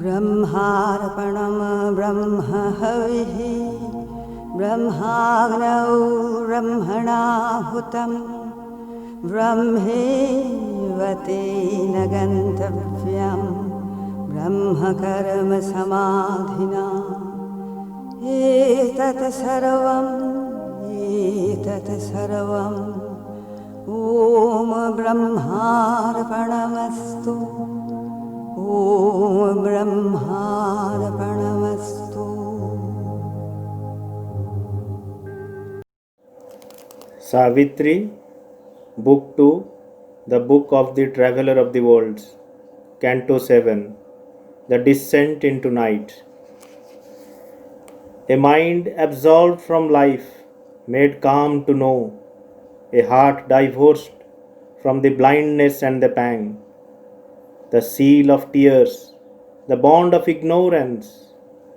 ब्रह्मार्पणं ब्रह्महविः ब्रह्माग्नौ ब्रह्मणाहुतं ब्रह्मेव तेन गन्तव्यं ब्रह्मकर्म समाधिना एतत् सर्वं ॐ ब्रह्मार्पणमस्तु ॐ ब्रह्मार्पणमस्तु। Savitri, Book 2, The Book of the Traveler of the Worlds, Canto 7, The Descent into Night. A mind absolved from life, made calm to know, a heart divorced from the blindness and the pang, the seal of tears, the bond of ignorance,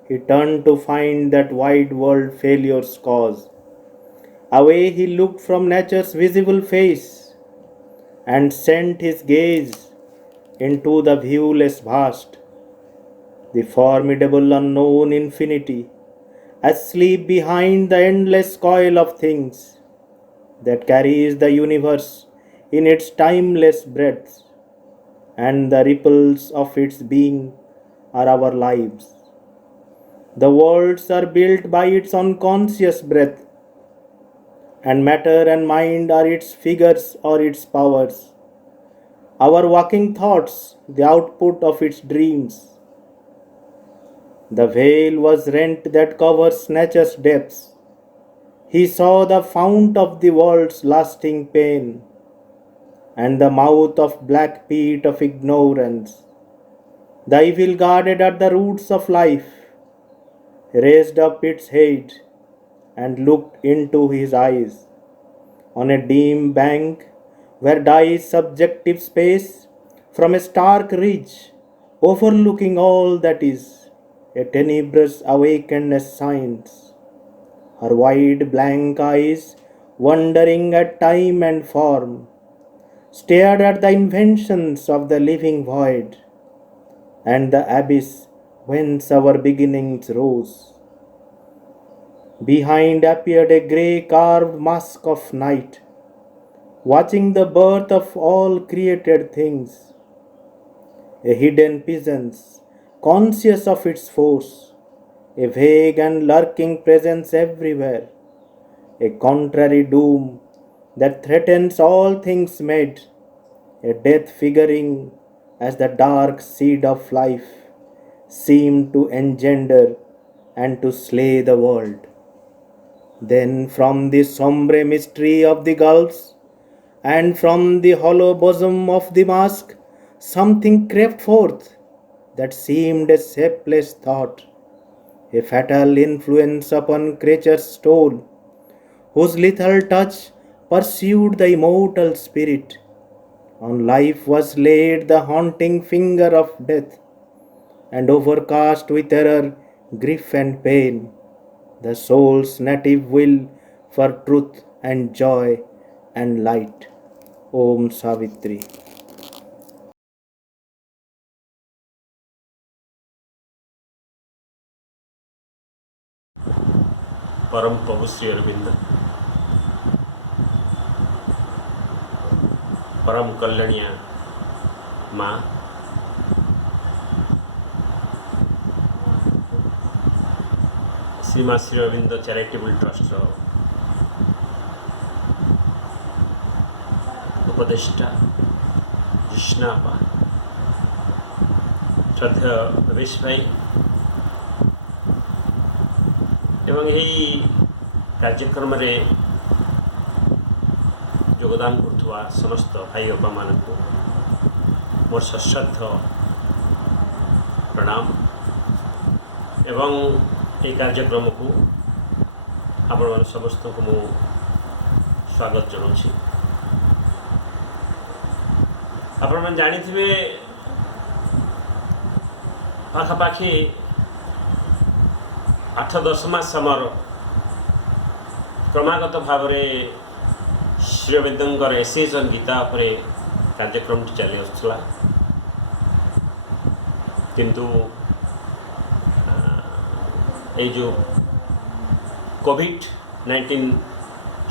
he turned to find that wide world failure's cause. Away he looked from nature's visible face and sent his gaze into the viewless vast, the formidable unknown infinity, asleep behind the endless coil of things that carries the universe in its timeless breadth, and the ripples of its being are our lives. The worlds are built by its unconscious breath, and matter and mind are its figures or its powers. Our waking thoughts, the output of its dreams. The veil was rent that covers nature's depths. He saw the fount of the world's lasting pain, and the mouth of black pit of ignorance. The evil guarded at the roots of life raised up its head and looked into his eyes. On a dim bank where dies subjective space, from a stark ridge overlooking all that is, a tenebrous awakenedness shines. Her wide blank eyes, wondering at time and form, stared at the inventions of the living void and the abyss whence our beginnings rose. Behind appeared a grey carved mask of night, watching the birth of all created things. A hidden presence, conscious of its force, a vague and lurking presence everywhere, a contrary doom that threatens all things made, a death figuring as the dark seed of life seemed to engender and to slay the world. Then from the sombre mystery of the gulfs and from the hollow bosom of the mask, something crept forth that seemed a shapeless thought, a fatal influence upon creature's soul, whose lethal touch pursued the immortal spirit. On life was laid the haunting finger of death, and overcast with terror, grief and pain, the soul's native will for truth and joy and light. Om Savitri. परम प्रभु श्री अरविंद परम कल्याणिया माँ श्रीमा Shri Arvind charitable trust उपदेष्टा कृष्णापा श्रद्धेय रमेश भाई एवं यही कार्यक्रम रे योगदान करुवा समस्त भाई बापा मानक मोर सश्रद्ध प्रणाम एवं ये कार्यक्रम को आपण समस्त को मु स्वागत जनाऊँ। आपण मैंने जानी पाखापाखि 8-10 मास समर क्रमागत भाव श्री अरविंदर एसेज ऑन गीता पर कार्यक्रम चली आसुला, किंतु ये जो कोविड-19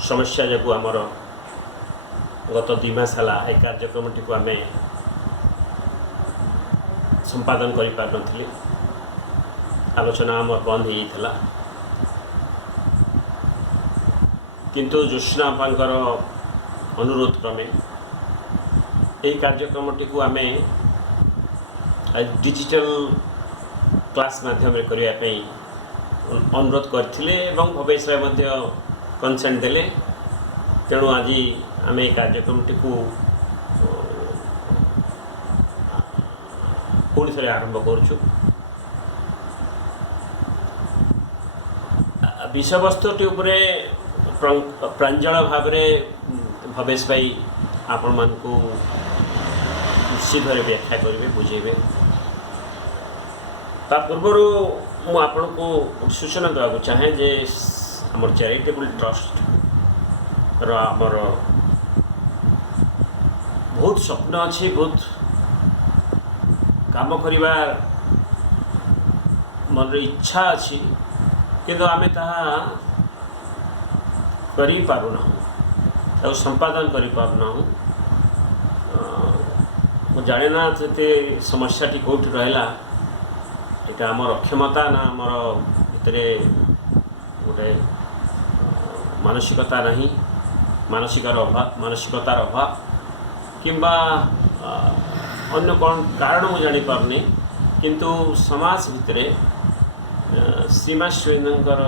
समस्या जो आमर गत 2 मास है ये कार्यक्रम टी आम संपादन कर पार नी आलोचना आम बंद हो जाता किंतु ज्योत्सना अपांकर अनुरोध क्रमे यही कार्यक्रम टी आम डिजिटल क्लास माध्यम करने अनुरोध करते भवेश राय कंसेंट देले तेणु आज आम ये कार्यक्रम टी पुणी थे आरंभ करुचु। विषयवस्तुटी उपरे प्रांजल भाव भवेश भाई आपण मान को निश्चित भाव व्याख्या करेंगे बुझेबे। ता पूर्वर मु आपण को सूचना देवा चाहे जे आमर चैरिटेबल ट्रस्ट आमर बहुत स्वप्न अच्छी बहुत काम करने मन इच्छा अच्छी किंतु आमे ताहा करी पारुना ताको संपादन करी पारुना मु जाने ना ते समस्याटी कौटी रहा ये आमर अक्षमता ना आमर भितरे गोटे मानसिकता नहीं मानसिकतार अभाव किंबा अन्य कौन कारण मुझे जानीपारनी किंतु समाज भितरे श्रीमा सुरेंद्र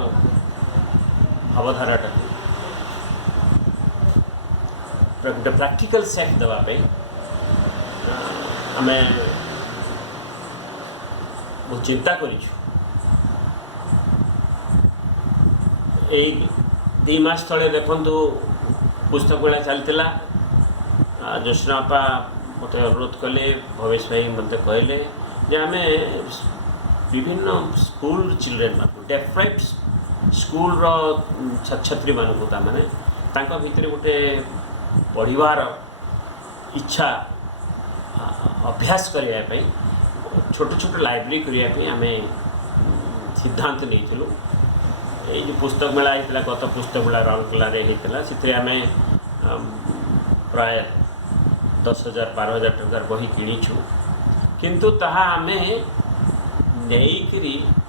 भावधाराटा प्रैक्टिकल सेट देवाई आम बहुत चिंता करूँ। 2 मास तले देखु पुस्तक मेला चलता ज्योत्सना आपा मत अनुरोध कले भवेश भाई मत कहले जे आम विभिन्न स्कूल चिल्ड्रेन मान डेफ्राइट स्कूल छात्र छात्री मानक ताने भितर गोटे पढ़वार इच्छा अभ्यास करने छोट छोट लाइब्रेरी करने आम सिद्धांत नहीं ये पुस्तक मेला होता गत पुस्तक मेला राउरकेला होता से आम प्राय 10,000-12,000 टंकार बही किणीचु किंतु ताहा आम नहीं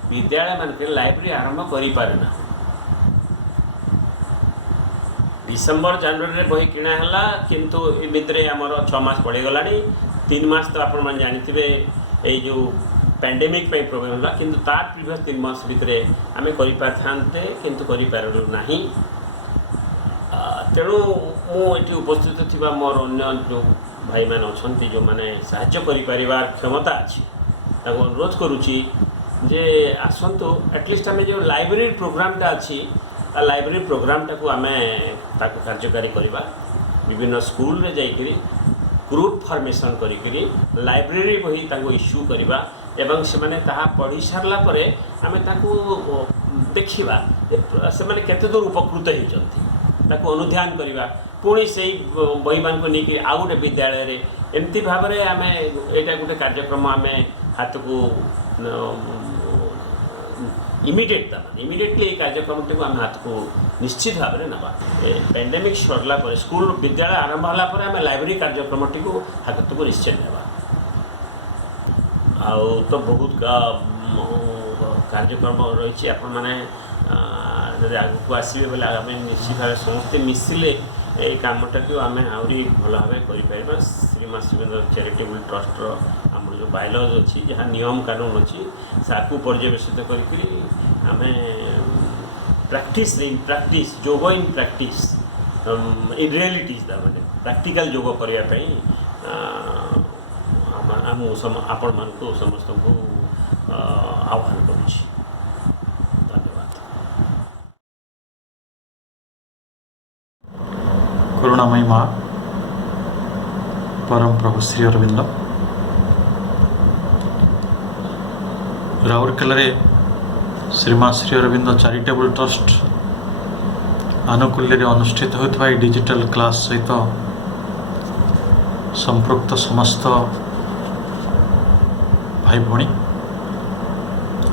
विद्यालय मान लाइब्रेरी आरंभ करना डिसेम्बर जनवरी बही किणाला किंतु भितर आमर 6 मास पड़गला 3 मास तो आपण मैंने जानते ये जो पैंडेमिक प्रोब्लेम है किंतु तार प्रीवियस 3 मास भितर आम करते किंतु करूँ ना तेणु मुझे उपस्थित थी मोर अन्य जो भाई मैंने अच्छा जो मैंने साहाय्य कर क्षमता अच्छी अनुरोध करुच्ची जे आसतु एटलिस्ट आम जो लाइब्रेरी प्रोग्रामटा अच्छी लाइब्रेरी प्रोग्रामटा को आम कार्यकारी करवा विभिन्न स्कूल रे जाइकरी ग्रुप फॉर्मेशन करी लाइब्रेरी बही इश्यू करवा एवं से माने ताहा पढ़ी सारला परे आमे ताकू देखिबा से माने केते दूर उपकृत होइचंती ताकू अनुध्यान करवा पुणी से बही मान को नहीं आउ गोटे विद्यालय रे एमती भाव में आम यहाँ गोटे कार्यक्रम आम हाथ को इमिडिएटली कार्यक्रम टी आम हाथ को निश्चित भाव में नवा पैंडेमिक सरला स्कूल विद्यालय आरंभ होला पर आम लाइब्रेरी कार्यक्रम टी हाथ को निश्चय नवा आउ तो बहुत कार्यक्रम रही आपण मैंने आगे आसवे बोले आम निश्चित भाव समस्ते मिसिले ये कमटा को आम आहरी भल भाव कर श्रीमा सुरेंद्र चैरिटेबल ट्रस्ट आम जो बायोलॉज अच्छी जहाँ नियम कानून अच्छी साकू पर्यवेक्षित करके आम प्रैक्टिस जोग इन प्रैक्टिस इन रियलिटीज मैंने प्रैक्टिकल जोग करने आपण मान को समस्त को आह्वान करुँच। धन्यवाद। करुणामयी माँ परम प्रभु श्री अरविंद राउरकेला श्रीमा श्री अरविंद चैरिटेबल ट्रस्ट आनुकूल्य अनुष्ठित होता डिजिटल क्लास सहित संपृक्त समस्त भाई भौणी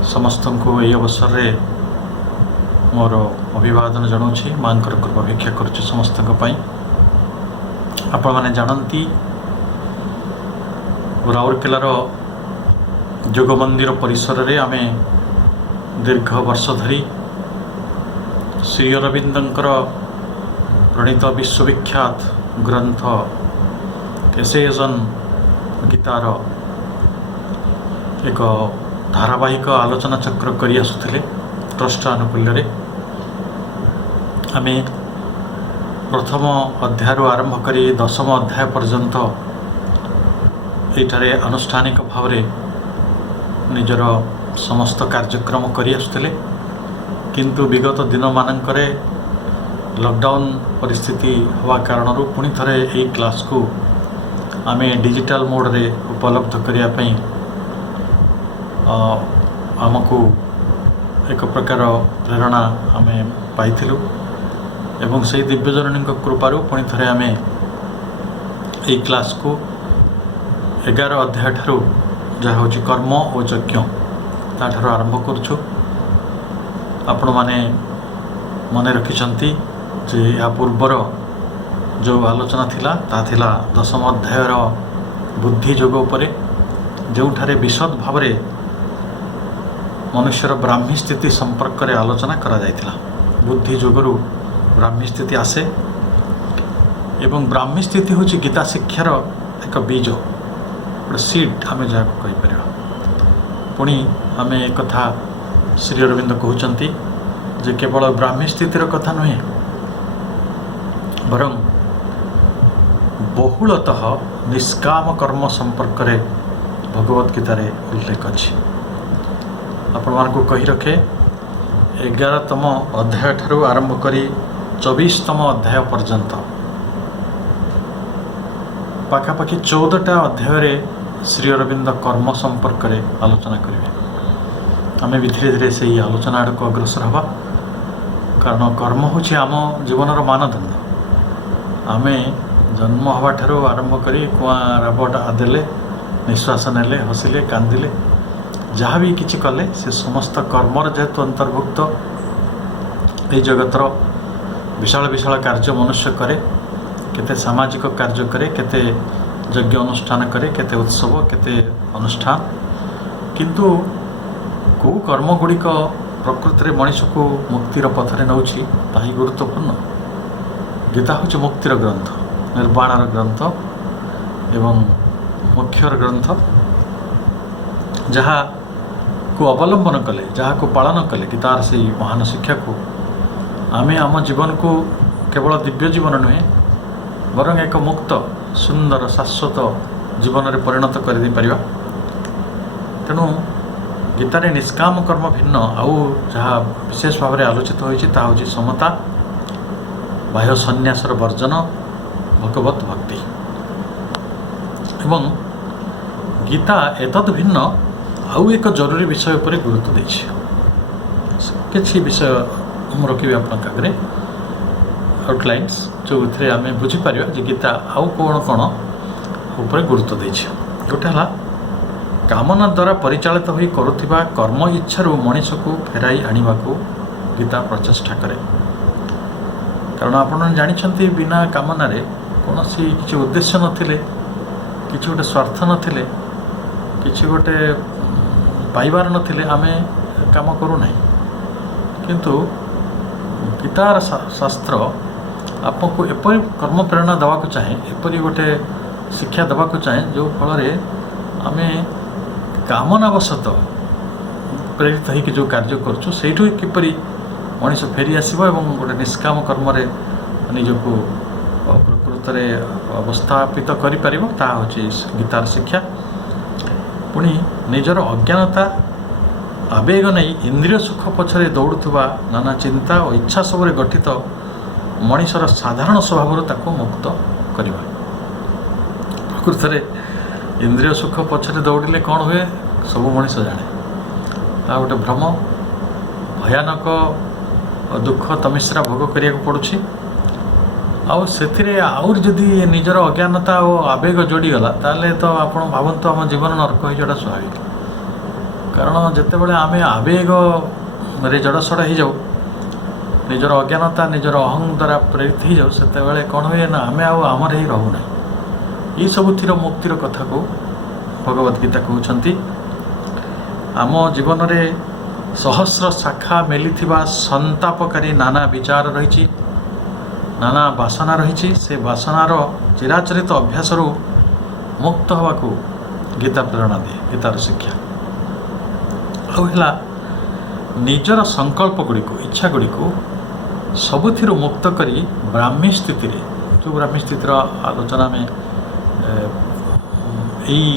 समस्त को यही अवसर रे मोर अभिवादन जनाऊँगी मांकर कृपा भिक्षा करुच्ची समस्त आपण मैंने जानती राउरकेलार जोग मंदिर परिसर रे आमे दीर्घ वर्ष धरी श्री अरविंदंकर प्रणीत विश्वविख्यात ग्रंथ एसेजन गीतार एक धारावाहिक आलोचना चक्र करी आसुथिले ट्रस्ट आनुकूल्य रे आमे प्रथम अध्याय आरंभ करी 10म अध्याय पर्यंत एठारे आनुष्ठानिक भाव रे निजर समस्त कार्यक्रम करी आसुथिले किंतु विगत दिन मानकरे लॉकडाउन परिस्थिति हवा कारणरू पुणी थरे एई क्लास को आमे डिजिटल मोड रे उपलब्ध करिया पई आमको एक प्रकार प्रेरणा आमे पाइथिलु एवं से दिव्यजननी कृपारू पुणी थरे आमे एई क्लास को 11 अध्याय ठारू जहाँ हूँ कर्म और यज्ञ ताठारू आरंभ करुछु। आपण माने मने रखिछंती जे या पूर्वर जो आलोचना थिला ता थिला 10म अध्यायर बुद्धि जोग उपरे जोठारे विशद भाव रे मनुष्यर ब्राह्मी स्थिति संपर्क रे आलोचना करा जायतिला। बुद्धि जोगरु ब्राह्मी स्थिति आसे एवं ब्राह्मी स्थिति होची गीता शिक्षार एक बीज गोटे सीड आमे जहाँ कहि परिबा। पुणी आमे एक कथा श्री अरविंद कहउचंती जे केवल ब्राह्मी स्थितिर कथा नुहे बरं बहुलतः निष्काम कर्म संपर्क रे भगवत गीता रे उल्लेख अछि। आपण मानकु कहि रखे 11तम अध्याय ठारू आरंभ करी 24तम अध्याय पर्यंत पाखापाखि 14टा अध्याय रे श्री अरविंद कर्म संपर्क रे आलोचना करिवे। आमे भी धीरे धीरे से आलोचना आड़ को अग्रसर हवा कारण कर्म होछि आम जीवनर मानदंड। आमे जन्म हवा ठारू आरंभ करी कुआ राबटा देले निश्वास नेले हसिले कांदिले जहाँ भी किछि कले से समस्त कर्मर जेहेतु अंतर्भुक्त ये जगतर विशाल विशाल कार्य मनुष्य करे केते सामाजिक कार्य करे केते यज्ञ अनुष्ठान करे केते उत्सव केते अनुष्ठान किंतु को कर्म गुड़िक प्रकृति में मनीष को मुक्तिर पथरे नौछि ताही गुरुत्वपूर्ण। गीता हूँ मुक्तिर ग्रंथ निर्वाणार ग्रंथ एवं मोक्षर ग्रंथ जहाँ को अवलंबन कले जहाँ को पालन कले गीतार से महान शिक्षा को आमे आम जीवन को केवल दिव्य जीवन नुहे बरं एक मुक्त सुंदर शाश्वत जीवन में परिणत कर दे परिबा। तेणु गीतारे निष्काम कर्म भिन्न आउ जहाँ विशेष भाव में आलोचित होइछि ता होछि समता बाह्य सन्यासर वर्जन भगवत भक्ति एवं गीता एतद भिन्न आउ एक जरूरी विषय पर गुरुत्व देछि। किछि विषय हम रखिबे आपन आगे आउटलाइन्स जो थे आम बुझीपर जे गीता आउ कौन कौन उपर गुरुत्व देछि। गोटे है कामना द्वारा परिचालित होई करुथिबा कर्म इच्छारू मनीष को फेराई आनिबा को गीता प्रचेष्टा करे कारण आपन जानिछंती बिना कामना रे कोनोसी किछि उद्देश्य नथिले किछि गोटे स्वार्थ नथिले किछि गोटे पाइबार नथिले आमे काम करू नाही किंतु गीतार शास्त्र आपको एपरी कर्म प्रेरणा देवाक चाहे एपरी गोटे शिक्षा देवाक चाहे जो फल आमे कामनावशत प्रेरित होकर जो कार्य करूँ से किपरि मनीष फेरी आसब एवं गोटे निष्काम कर्म निजको प्रकृत अवस्थापित कर गीतार शिक्षा। पुणी निजर अज्ञानता आवेग नहीं इंद्रिय सुख पछरे दौड़ुवा नाना चिंता और इच्छा सब गठित मनीषर साधारण स्वभाव ताको मुक्त करवा। प्रकृत में इंद्रिय सुख पछरे दौड़िले कौन हुए सब मनीष जाने आ गोटे भ्रम भयानक दुख तमिश्रा भोग करिया पड़ुछि आउ से आउर जदि निजर अज्ञानता और आवेग जोड़ीगला ताले तो आप भावतु आम जीवन नरक हो जाटा स्वाभाविक କାରଣ ଯେତେବେଳେ ଆମେ ଆବେଗରେ ଜଡ଼ସଡ଼ ହେଇଯାଉ, ନିଜର ଅଜ୍ଞାନତା ନିଜର ଅହଂ ଦ୍ୱାରା ପ୍ରେରିତ ହେଇଯାଉ, ସେତେବେଳେ କ'ଣ ହୁଏ ନା ଆମେ ଆଉ ଆମର ହିଁ ରହୁନାହିଁ। ଏଇସବୁଥିର ମୁକ୍ତିର କଥାକୁ ଭଗବତ ଗୀତା କହୁଛନ୍ତି। ଆମ ଜୀବନରେ ସହସ୍ର ଶାଖା ମେଲିଥିବା ସନ୍ତାପକାରୀ ନାନା ବିଚାର ରହିଛି, ନାନା ବାସନା ରହିଛି। ସେ ବାସନାର ଚିରାଚରିତ ଅଭ୍ୟାସରୁ ମୁକ୍ତ ହେବାକୁ ଗୀତା ପ୍ରେରଣା ଦିଏ, ଗୀତାର ଶିକ୍ଷା। ଆଉ ହେଲା ନିଜର ସଂକଳ୍ପ ଗୁଡ଼ିକୁ, ଇଚ୍ଛା ଗୁଡ଼ିକୁ ସବୁଥିରୁ ମୁକ୍ତ କରି ବ୍ରାହ୍ମୀ ସ୍ଥିତିରେ, ଯେଉଁ ବ୍ରାହ୍ମୀ ସ୍ଥିତିର ଆଲୋଚନା ଆମେ ଏଇ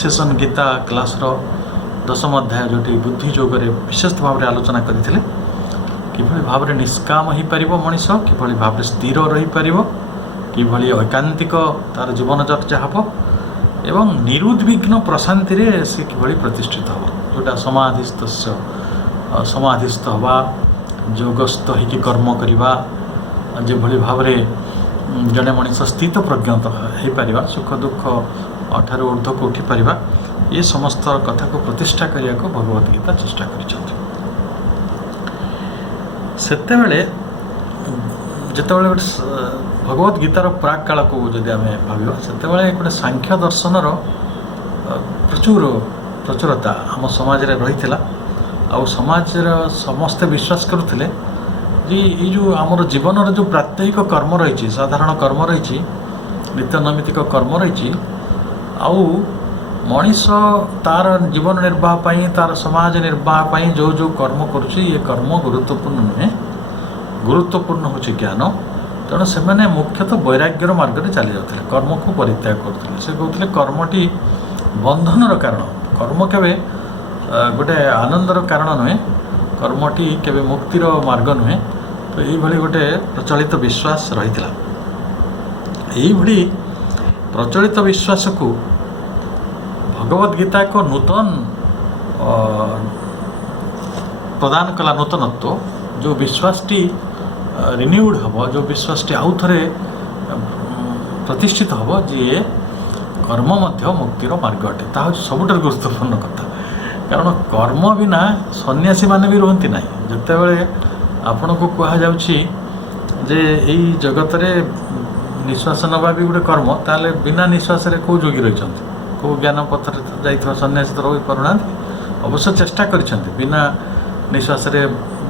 ସେସନ୍ ଗୀତା କ୍ଲାସ୍ର 10ମ ଅଧ୍ୟାୟ, ଯେଉଁଠି ବୁଦ୍ଧି ଯୋଗରେ ବିଶେଷ ଭାବରେ ଆଲୋଚନା କରିଥିଲେ, କିଭଳି ଭାବରେ ନିଷ୍କାମ ହୋଇପାରିବ ମଣିଷ, କିଭଳି ଭାବରେ ସ୍ଥିର ରହିପାରିବ, କିଭଳି ଐକାନ୍ତିକ ତା'ର ଜୀବନଚର୍ଯ୍ୟା ହେବ ଏବଂ ନିରୁଦ୍ବିଘ୍ନ ପ୍ରଶାନ୍ତିରେ ସେ କିଭଳି ପ୍ରତିଷ୍ଠିତ ହେବ, ଯେଉଁଟା ସମାଧିସ୍ଥ ହେବା, ଯୋଗସ୍ଥ ହୋଇକି କର୍ମ କରିବା, ଯେଭଳି ଭାବରେ ଜଣେ ମଣିଷ ସ୍ଥିତ ପ୍ରଜ୍ଞତ ହୋଇପାରିବା, ସୁଖ ଦୁଃଖ ଠାରୁ ଊର୍ଦ୍ଧ୍ୱକୁ ଉଠିପାରିବା, ଏ ସମସ୍ତ କଥାକୁ ପ୍ରତିଷ୍ଠା କରିବାକୁ ଭଗବତ ଗୀତା ଚେଷ୍ଟା କରିଛନ୍ତି। ସେତେବେଳେ ଯେତେବେଳେ ଗୋଟେ ଭଗବତ ଗୀତାର ପ୍ରାକ୍ କାଳକୁ ଯଦି ଆମେ ଭାବିବା, ସେତେବେଳେ ଗୋଟେ ସାଂଖ୍ୟ ଦର୍ଶନର ପ୍ରଚୁରତା ଆମ ସମାଜରେ ରହିଥିଲା। ଆଉ ସମାଜର ସମସ୍ତେ ବିଶ୍ୱାସ କରୁଥିଲେ ଯେ ଏଇ ଯେଉଁ ଆମର ଜୀବନର ଯେଉଁ ପ୍ରାତ୍ୟହିକ କର୍ମ ରହିଛି, ସାଧାରଣ କର୍ମ ରହିଛି, ନିତ୍ୟ ନୈମିତ୍ତିକ କର୍ମ ରହିଛି, ଆଉ ମଣିଷ ତା'ର ଜୀବନ ନିର୍ବାହ ପାଇଁ, ତା'ର ସମାଜ ନିର୍ବାହ ପାଇଁ ଯେଉଁ କର୍ମ କରୁଛି, ଏ କର୍ମ ଗୁରୁତ୍ୱପୂର୍ଣ୍ଣ ନୁହେଁ। ଗୁରୁତ୍ୱପୂର୍ଣ୍ଣ ହେଉଛି ଜ୍ଞାନ। ତେଣୁ ସେମାନେ ମୁଖ୍ୟତଃ ବୈରାଗ୍ୟର ମାର୍ଗରେ ଚାଲି ଯାଉଥିଲେ, କର୍ମକୁ ପରିତ୍ୟାଗ କରୁଥିଲେ। ସେ କହୁଥିଲେ କର୍ମଟି ବନ୍ଧନର କାରଣ, କର୍ମ କେବେ ଗୋଟେ ଆନନ୍ଦର କାରଣ ନୁହେଁ, କର୍ମଟି କେବେ ମୁକ୍ତିର ମାର୍ଗ ନୁହେଁ। ତ ଏଇଭଳି ଗୋଟେ ପ୍ରଚଳିତ ବିଶ୍ୱାସ ରହିଥିଲା। ଏଇଭଳି ପ୍ରଚଳିତ ବିଶ୍ୱାସକୁ ଭଗବତ ଗୀତା ଏକ ନୂତନ ପ୍ରଦାନ କଲା, ନୂତନତ୍ୱ। ଯେଉଁ ବିଶ୍ୱାସଟି ରିନ୍ୟୁଡ୍ ହେବ, ଯେଉଁ ବିଶ୍ୱାସଟି ଆଉ ଥରେ ପ୍ରତିଷ୍ଠିତ ହେବ, ଯିଏ କର୍ମ ମଧ୍ୟ ମୁକ୍ତିର ମାର୍ଗ ଅଟେ। ତାହା ହେଉଛି ସବୁଠାରୁ ଗୁରୁତ୍ୱପୂର୍ଣ୍ଣ କଥା। କାରଣ କର୍ମ ବିନା ସନ୍ନ୍ୟାସୀମାନେ ବି ରୁହନ୍ତି ନାହିଁ। ଯେତେବେଳେ ଆପଣଙ୍କୁ କୁହାଯାଉଛି ଯେ ଏଇ ଜଗତରେ ନିଶ୍ୱାସ ନେବା ବି ଗୋଟେ କର୍ମ, ତାହେଲେ ବିନା ନିଶ୍ୱାସରେ କେଉଁ ଯୋଗୀ ରହିଛନ୍ତି? କେଉଁ ଜ୍ଞାନ ପଥରେ ଯାଇଥିବା ସନ୍ନ୍ୟାସୀ ତ ରହିପାରୁନାହାନ୍ତି। ଅବଶ୍ୟ ଚେଷ୍ଟା କରିଛନ୍ତି ବିନା ନିଶ୍ୱାସରେ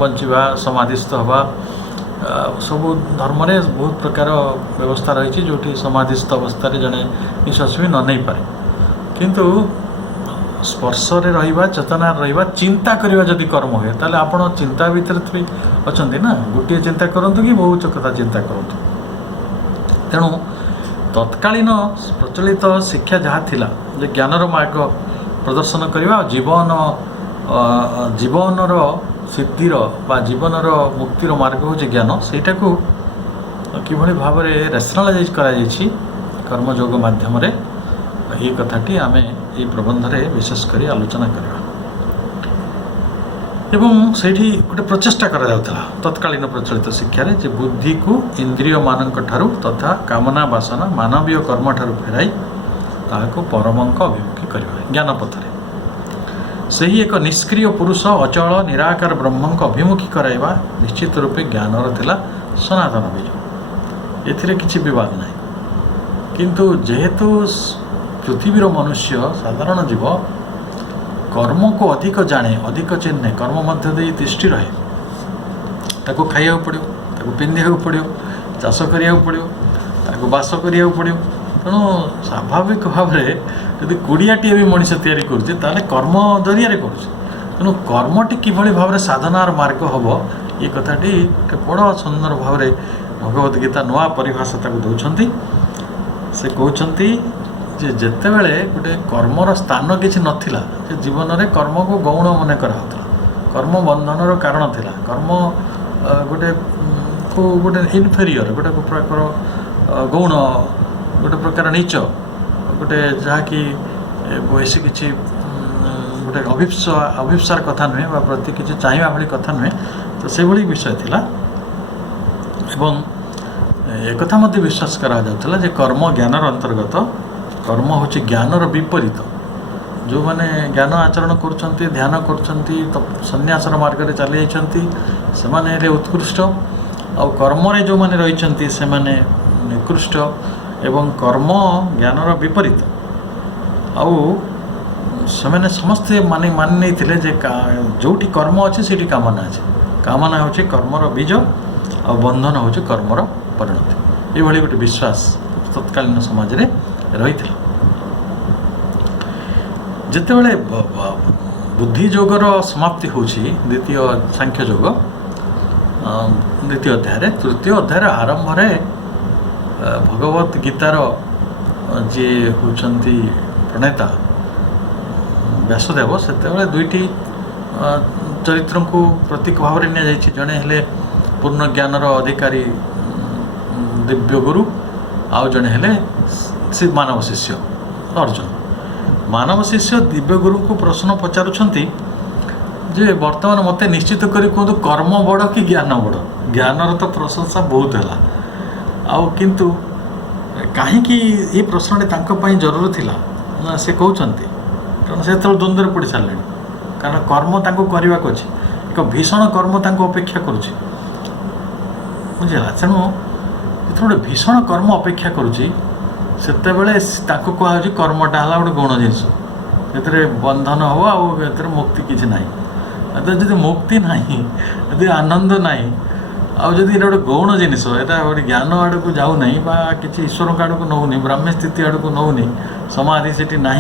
ବଞ୍ଚିବା, ସମାଧିସ୍ଥ ହେବା। ସବୁ ଧର୍ମରେ ବହୁତ ପ୍ରକାର ବ୍ୟବସ୍ଥା ରହିଛି ଯେଉଁଠି ସମାଧିସ୍ଥ ଅବସ୍ଥାରେ ଜଣେ ନିଶ୍ୱାସ ବି ନ ନେଇପାରେ। କିନ୍ତୁ ସ୍ପର୍ଶରେ ରହିବା, ଚେତନାରେ ରହିବା, ଚିନ୍ତା କରିବା ଯଦି କର୍ମ ହୁଏ, ତାହେଲେ ଆପଣ ଚିନ୍ତା ଭିତରେ ଅଛନ୍ତି ନା। ଗୋଟିଏ ଚିନ୍ତା କରନ୍ତୁ କି ବହୁତ କଥା ଚିନ୍ତା କରନ୍ତୁ। ତେଣୁ ତତ୍କାଳୀନ ପ୍ରଚଳିତ ଶିକ୍ଷା ଯାହା ଥିଲା ଯେ ଜ୍ଞାନର ମାର୍ଗ ପ୍ରଦର୍ଶନ କରିବା, ଜୀବନର ସିଦ୍ଧିର ବା ଜୀବନର ମୁକ୍ତିର ମାର୍ଗ ହେଉଛି ଜ୍ଞାନ, ସେଇଟାକୁ କିଭଳି ଭାବରେ ରେସନାଲାଇଜ୍ କରାଯାଇଛି କର୍ମଯୋଗ ମାଧ୍ୟମରେ, এই কথাটি আমি এই প্রবন্ধরে বিশেষ করে আলোচনা করা। এবং সেইটি গোটে প্রচেষ্টা করা যাউতলা তৎকালীন প্রচলিত শিক্ষারে যে বুদ্ধিকু ইন্দ্রিয় মানক ঠারু তথা কামনা বাসনা মানবীয় কর্ম ঠারু ফেরাই তাহাকু পরমঙ্ক অভিমুখী করিবা জ্ঞান পথরে। ସେହି ଏକ ନିଷ୍କ୍ରିୟ ପୁରୁଷ ଅଚଳ ନିରାକାର ବ୍ରହ୍ମଙ୍କ ଅଭିମୁଖୀ କରାଇବା ନିଶ୍ଚିତ ରୂପେ ଜ୍ଞାନର ଥିଲା ସନାତନ ବୀଜ। ଏଥିରେ କିଛି ବିବାଦ ନାହିଁ। କିନ୍ତୁ ଯେହେତୁ ପୃଥିବୀର ମନୁଷ୍ୟ ସାଧାରଣ ଜୀବ କର୍ମକୁ ଅଧିକ ଜାଣେ, ଅଧିକ ଚିହ୍ନେ, କର୍ମ ମଧ୍ୟ ଦେଇ ତିଷ୍ଠି ରହେ, ତାକୁ ଖାଇବାକୁ ପଡ଼ିବ, ତାକୁ ପିନ୍ଧିବାକୁ ପଡ଼ିବ, ଚାଷ କରିବାକୁ ପଡ଼ିବ, ତାକୁ ବାସ କରିବାକୁ ପଡ଼ିବ। ତେଣୁ ସ୍ୱାଭାବିକ ଭାବରେ ଯଦି କୁଡ଼ିଆଟିଏ ବି ମଣିଷ ତିଆରି କରୁଛି ତାହେଲେ କର୍ମ ଜରିଆରେ କରୁଛି। ତେଣୁ କର୍ମଟି କିଭଳି ଭାବରେ ସାଧନାର ମାର୍ଗ ହେବ, ଏ କଥାଟି ଗୋଟେ ବଡ଼ ସୁନ୍ଦର ଭାବରେ ଭଗବତ ଗୀତା ନୂଆ ପରିଭାଷା ତାକୁ ଦେଉଛନ୍ତି। ସେ କହୁଛନ୍ତି ଯେ ଯେତେବେଳେ ଗୋଟେ କର୍ମର ସ୍ଥାନ କିଛି ନଥିଲା, ଯେ ଜୀବନରେ କର୍ମକୁ ଗୌଣ ମନେ କରାହେଉଥିଲା, କର୍ମ ବନ୍ଧନର କାରଣ ଥିଲା, କର୍ମ ଗୋଟେ ଇନଫେରିୟର, ଗୋଟେ ପ୍ରକାର ଗୌଣ, ଗୋଟେ ପ୍ରକାର ନୀଚ, ଗୋଟେ ଯାହାକି ବେଶୀ କିଛି ଗୋଟେ ଅଭିପ୍ସାର କଥା ନୁହେଁ ବା ପ୍ରତି କିଛି ଚାହିଁବା ଭଳି କଥା ନୁହେଁ। ତ ସେଭଳି ବିଷୟ ଥିଲା। ଏବଂ ଏକଥା ମଧ୍ୟ ବିଶ୍ୱାସ କରାଯାଉଥିଲା ଯେ କର୍ମ ଜ୍ଞାନର ଅନ୍ତର୍ଗତ, କର୍ମ ହେଉଛି ଜ୍ଞାନର ବିପରୀତ। जो मैंने ज्ञान आचरण करुँच ध्यान करुँच सन्यासर मार्ग में चली जाते उत्कृष्ट आ कर्म जो मैंने रही से निकृष्ट एवं कर्म ज्ञानर विपरीत आउ से समस्ते मानी नहीं जे जो कर्म अच्छे से कामना अच्छे कामना हूँ कर्मर बीज आ बंधन हूँ कर्मर परिणति ये गोटे विश्वास तत्कालीन समाज में रही जितेबाला बुद्धि योगर समाप्ति हूँ द्वितीय सांख्य योग द्वितीय अध्याय तृतीय अध्याय आरंभ भगवत गीतार जी होती प्रणेता व्यासदेव से दुईटी चरित्र को प्रतीक भाव में नि जड़े हेले पूर्ण ज्ञानर अधिकारी दिव्य गुरु आउ जड़े हेले मानव शिष्य अर्जुन मानव शिष्य दिव्य गुरु को प्रश्न पचारुछंती जे वर्तमान मते निश्चित करी कहतु कर्म बड़ कि ज्ञान बड़ ज्ञानर तो प्रशंसा बहुत है आउ किंतु कहीं ये प्रश्न जरूर थिला ना से कहते कारण से द्वंद्व पड़ सारे कारण कर्म तांको करने को अच्छे एक भीषण कर्म तांको अपेक्षा करुच्ची बुझेगा तेणु जो गोटे भीषण कर्म अपेक्षा करुच्ची सेते कहुच्छी कर्मटा है गोटे गौण जिनस से बंधन हम आउ मुक्ति किसी ना जब मुक्ति ना यदि आनंद ना आदि गोटे गौण जिनस यहाँ गोटे ज्ञान आड़ को जाऊ ना कि ईश्वर आड़ को नौनी ब्राह्म्य स्थिति आड़ को नौनी समाधि से ना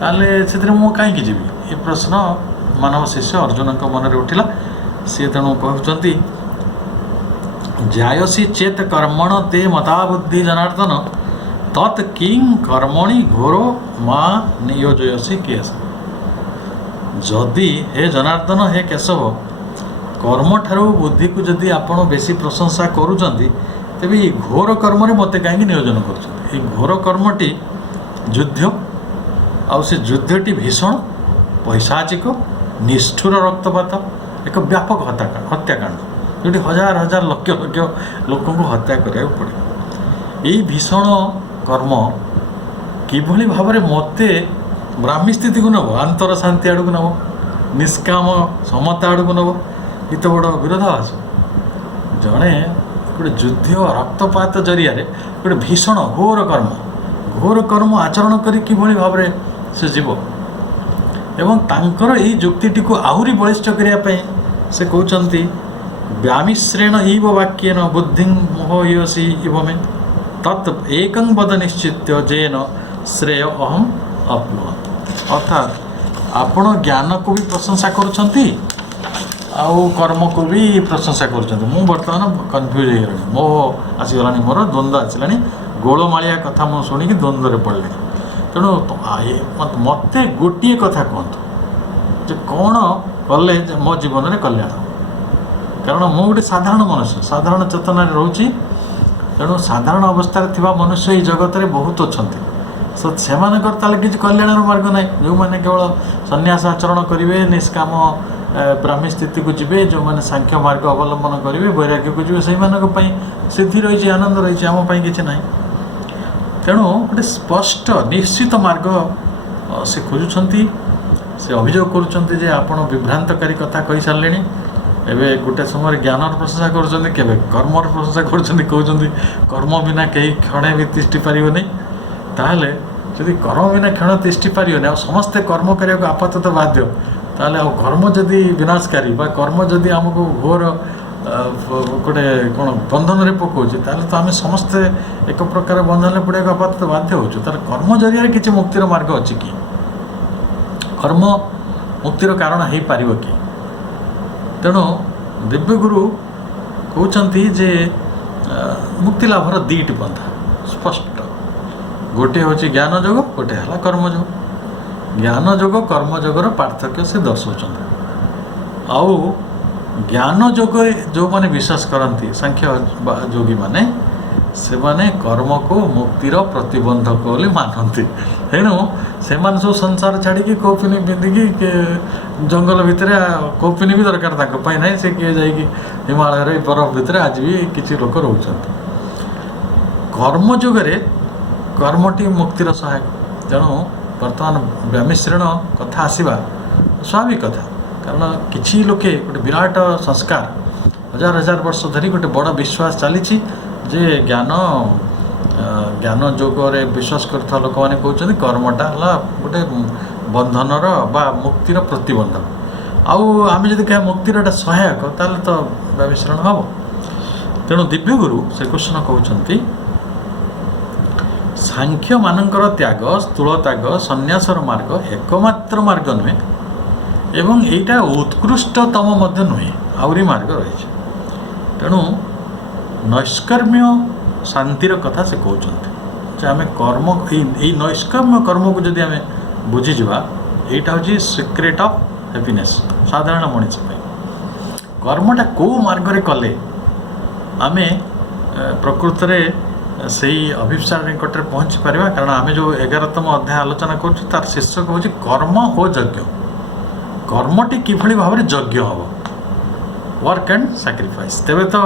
ताले से कहीं जी ये प्रश्न मानव शिष्य अर्जुन मन में उठिला सी तेणु कहते जायसी चेत कर्मण ते मता बुद्धि जनार्दन तत् किं कर्मणि घोरो माँ नियोजयसी केश जदि हे जनार्दन हे केशव कर्म ठारू बुद्धि को जदि आपण बेसी प्रशंसा करुचंती तेबे ये घोर कर्म रे मते कहीं नियोजन करुचंती घोर कर्मटी युद्ध आउ से युद्धटी भीषण पैशाचिक निष्ठुर रक्तपात एक व्यापक हत्याकांड जो हजार हजार लक्ष लक्ष लोक हत्या करा पड़े यही भीषण कर्म किभली भाव में मते ब्राह्मी स्थिति को नब आंतर शांति आड़ को नब निष्काम समता आड़ को नब ये तो बड़ विरोधाभास जड़े गोटे युद्ध रक्तपात जरिया गोटे भीषण घोर कर्म आचरण करी किभली भाव में से जीव एवं तांकर यही युक्तिटी को आहुरी बलिष्ठ करने से कहते व्यामिश्रेण इव वाक्यन बुद्धि मोहयसी इव में तत् एकं वद निश्चित जेन श्रेय अहम अप्नुह अर्थात आपण ज्ञान को भी प्रशंसा करुछंती आउ कर्म को भी प्रशंसा करुछंती मु वर्तमान कन्फ्यूज हो गलानी मोह आसीगलानी मोर द्वंद्व आसला गोलमालिया कथा मु शुणी द्वंद्व पड़े तेणु मत गोटे कथा कहतु जे कौन कले मो जीवन में कल्याण कारण मु गोटे साधारण मनुष्य साधारण चेतना रोची तेणु साधारण अवस्था थिबा मनुष्य ये जगत में बहुत अच्छा से किसी कल्याण मार्ग ना जो मैंने केवल सन्यास आचरण करेंगे निष्काम ब्राह्मी स्थिति को जीवे जो मैंने सांख्य मार्ग अवलंबन करेंगे वैराग्य को जीवे से सिद्धि रही आनंद रही आम किसी ना तेणु गोटे स्पष्ट निश्चित मार्ग से खोजुंट से अभियोग करुँचे आपण विभ्रांतकारी कथा कही सारे एवं गोटे समय ज्ञान प्रशंसा कर कर्मर प्रशंसा कर कर्म बिना कहीं क्षणे भी तिष्टि पारे ताहले जदि कर्म बिना क्षण तिष्टि पारे आ समस्ते कर्म करने को आपातत बाध्य ताहले आ कर्म जदि विनाशकारी बा कर्म जदि आमको घोर गोटे कौन बंधन में पकाउे तो आम समस्ते एक प्रकार बंधन पड़ा आपातत बाध्य हो कर्म जरिया किसी मुक्तिर मार्ग अच्छी कि कर्म मुक्तिर कारण हो पार कि तेणु दिव्यगुरु कहते जे मुक्ति लाभर दुईटी पंथा स्पष्ट गोटे हूँ ज्ञान जोग गोटे है कर्मयोग ज्ञान जोग कर्मयोगर पार्थक्य से दर्शाऊँ आउ ज्ञान जोग जो मैंने विश्वास करती सांख्य योगी माने से माने कर्म को मुक्तिर प्रतिबंधक बोली मानती तेणु से सब संसार छाड़ी कौपिनी पिंधिकी जंगल भितर कौपिनी भी दरकार ना से किए जाइए हिमालय बरफ भितर आज भी किसी लोक रोच कर्म जोगे कर्मटी मुक्तिर सहायक तेणु ବର୍ତ୍ତମାନ ବ୍ୟାମିଶ୍ରଣ କଥା ଆସିବା ସ୍ୱାଭାବିକ କଥା, କାରଣ କିଛି ଲୋକେ ଗୋଟେ ବିରାଟ ସଂସ୍କାର ହଜାର ହଜାର ବର୍ଷ ଧରି ଗୋଟେ ବଡ଼ ବିଶ୍ୱାସ ଚାଲିଛି ଯେ ଜ୍ଞାନ ଯୋଗରେ ବିଶ୍ୱାସ କରୁଥିବା ଲୋକମାନେ କହୁଛନ୍ତି କର୍ମଟା ହେଲା ଗୋଟେ ବନ୍ଧନର ବା ମୁକ୍ତିର ପ୍ରତିବନ୍ଧକ। ଆଉ ଆମେ ଯଦି କହିବା ମୁକ୍ତିର ଗୋଟେ ସହାୟକ ତାହେଲେ ତ ବ୍ୟାମିଶ୍ରଣ ହେବ। ତେଣୁ ଦିବ୍ୟଗୁରୁ ଶ୍ରୀକୃଷ୍ଣ କହୁଛନ୍ତି ସାଂଖ୍ୟମାନଙ୍କର ତ୍ୟାଗ, ସ୍ଥୂଳ ତ୍ୟାଗ, ସନ୍ନ୍ୟାସର ମାର୍ଗ ଏକମାତ୍ର ମାର୍ଗ ନୁହେଁ ଏବଂ ଏଇଟା ଉତ୍କୃଷ୍ଟତମ ମଧ୍ୟ ନୁହେଁ, ଆହୁରି ମାର୍ଗ ରହିଛି। ତେଣୁ ନୈଷ୍କର୍ମ୍ୟ ଶାନ୍ତିର କଥା ସେ କହୁଛନ୍ତି ଯେ ଆମେ କର୍ମ ଏଇ ନୈଷ୍କର୍ମ୍ୟ କର୍ମକୁ ଯଦି ଆମେ ବୁଝିଯିବା, ଏଇଟା ହେଉଛି ସିକ୍ରେଟ୍ ଅଫ୍ ହ୍ୟାପିନେସ୍ ସାଧାରଣ ମଣିଷ ପାଇଁ। କର୍ମଟା କେଉଁ ମାର୍ଗରେ କଲେ ଆମେ ପ୍ରକୃତରେ ସେଇ ଅଭିପ୍ସାର ନିକଟରେ ପହଞ୍ଚି ପାରିବା, କାରଣ ଆମେ ଯେଉଁ 11ତମ ଅଧ୍ୟାୟ ଆଲୋଚନା କରୁଛୁ ତାର ଶୀର୍ଷକ ହେଉଛି କର୍ମ ଓ ଯଜ୍ଞ। କର୍ମଟି କିଭଳି ଭାବରେ ଯଜ୍ଞ ହେବ, ୱାର୍କ ଆଣ୍ଡ ସାକ୍ରିଫାଇସ୍। ତେବେ ତ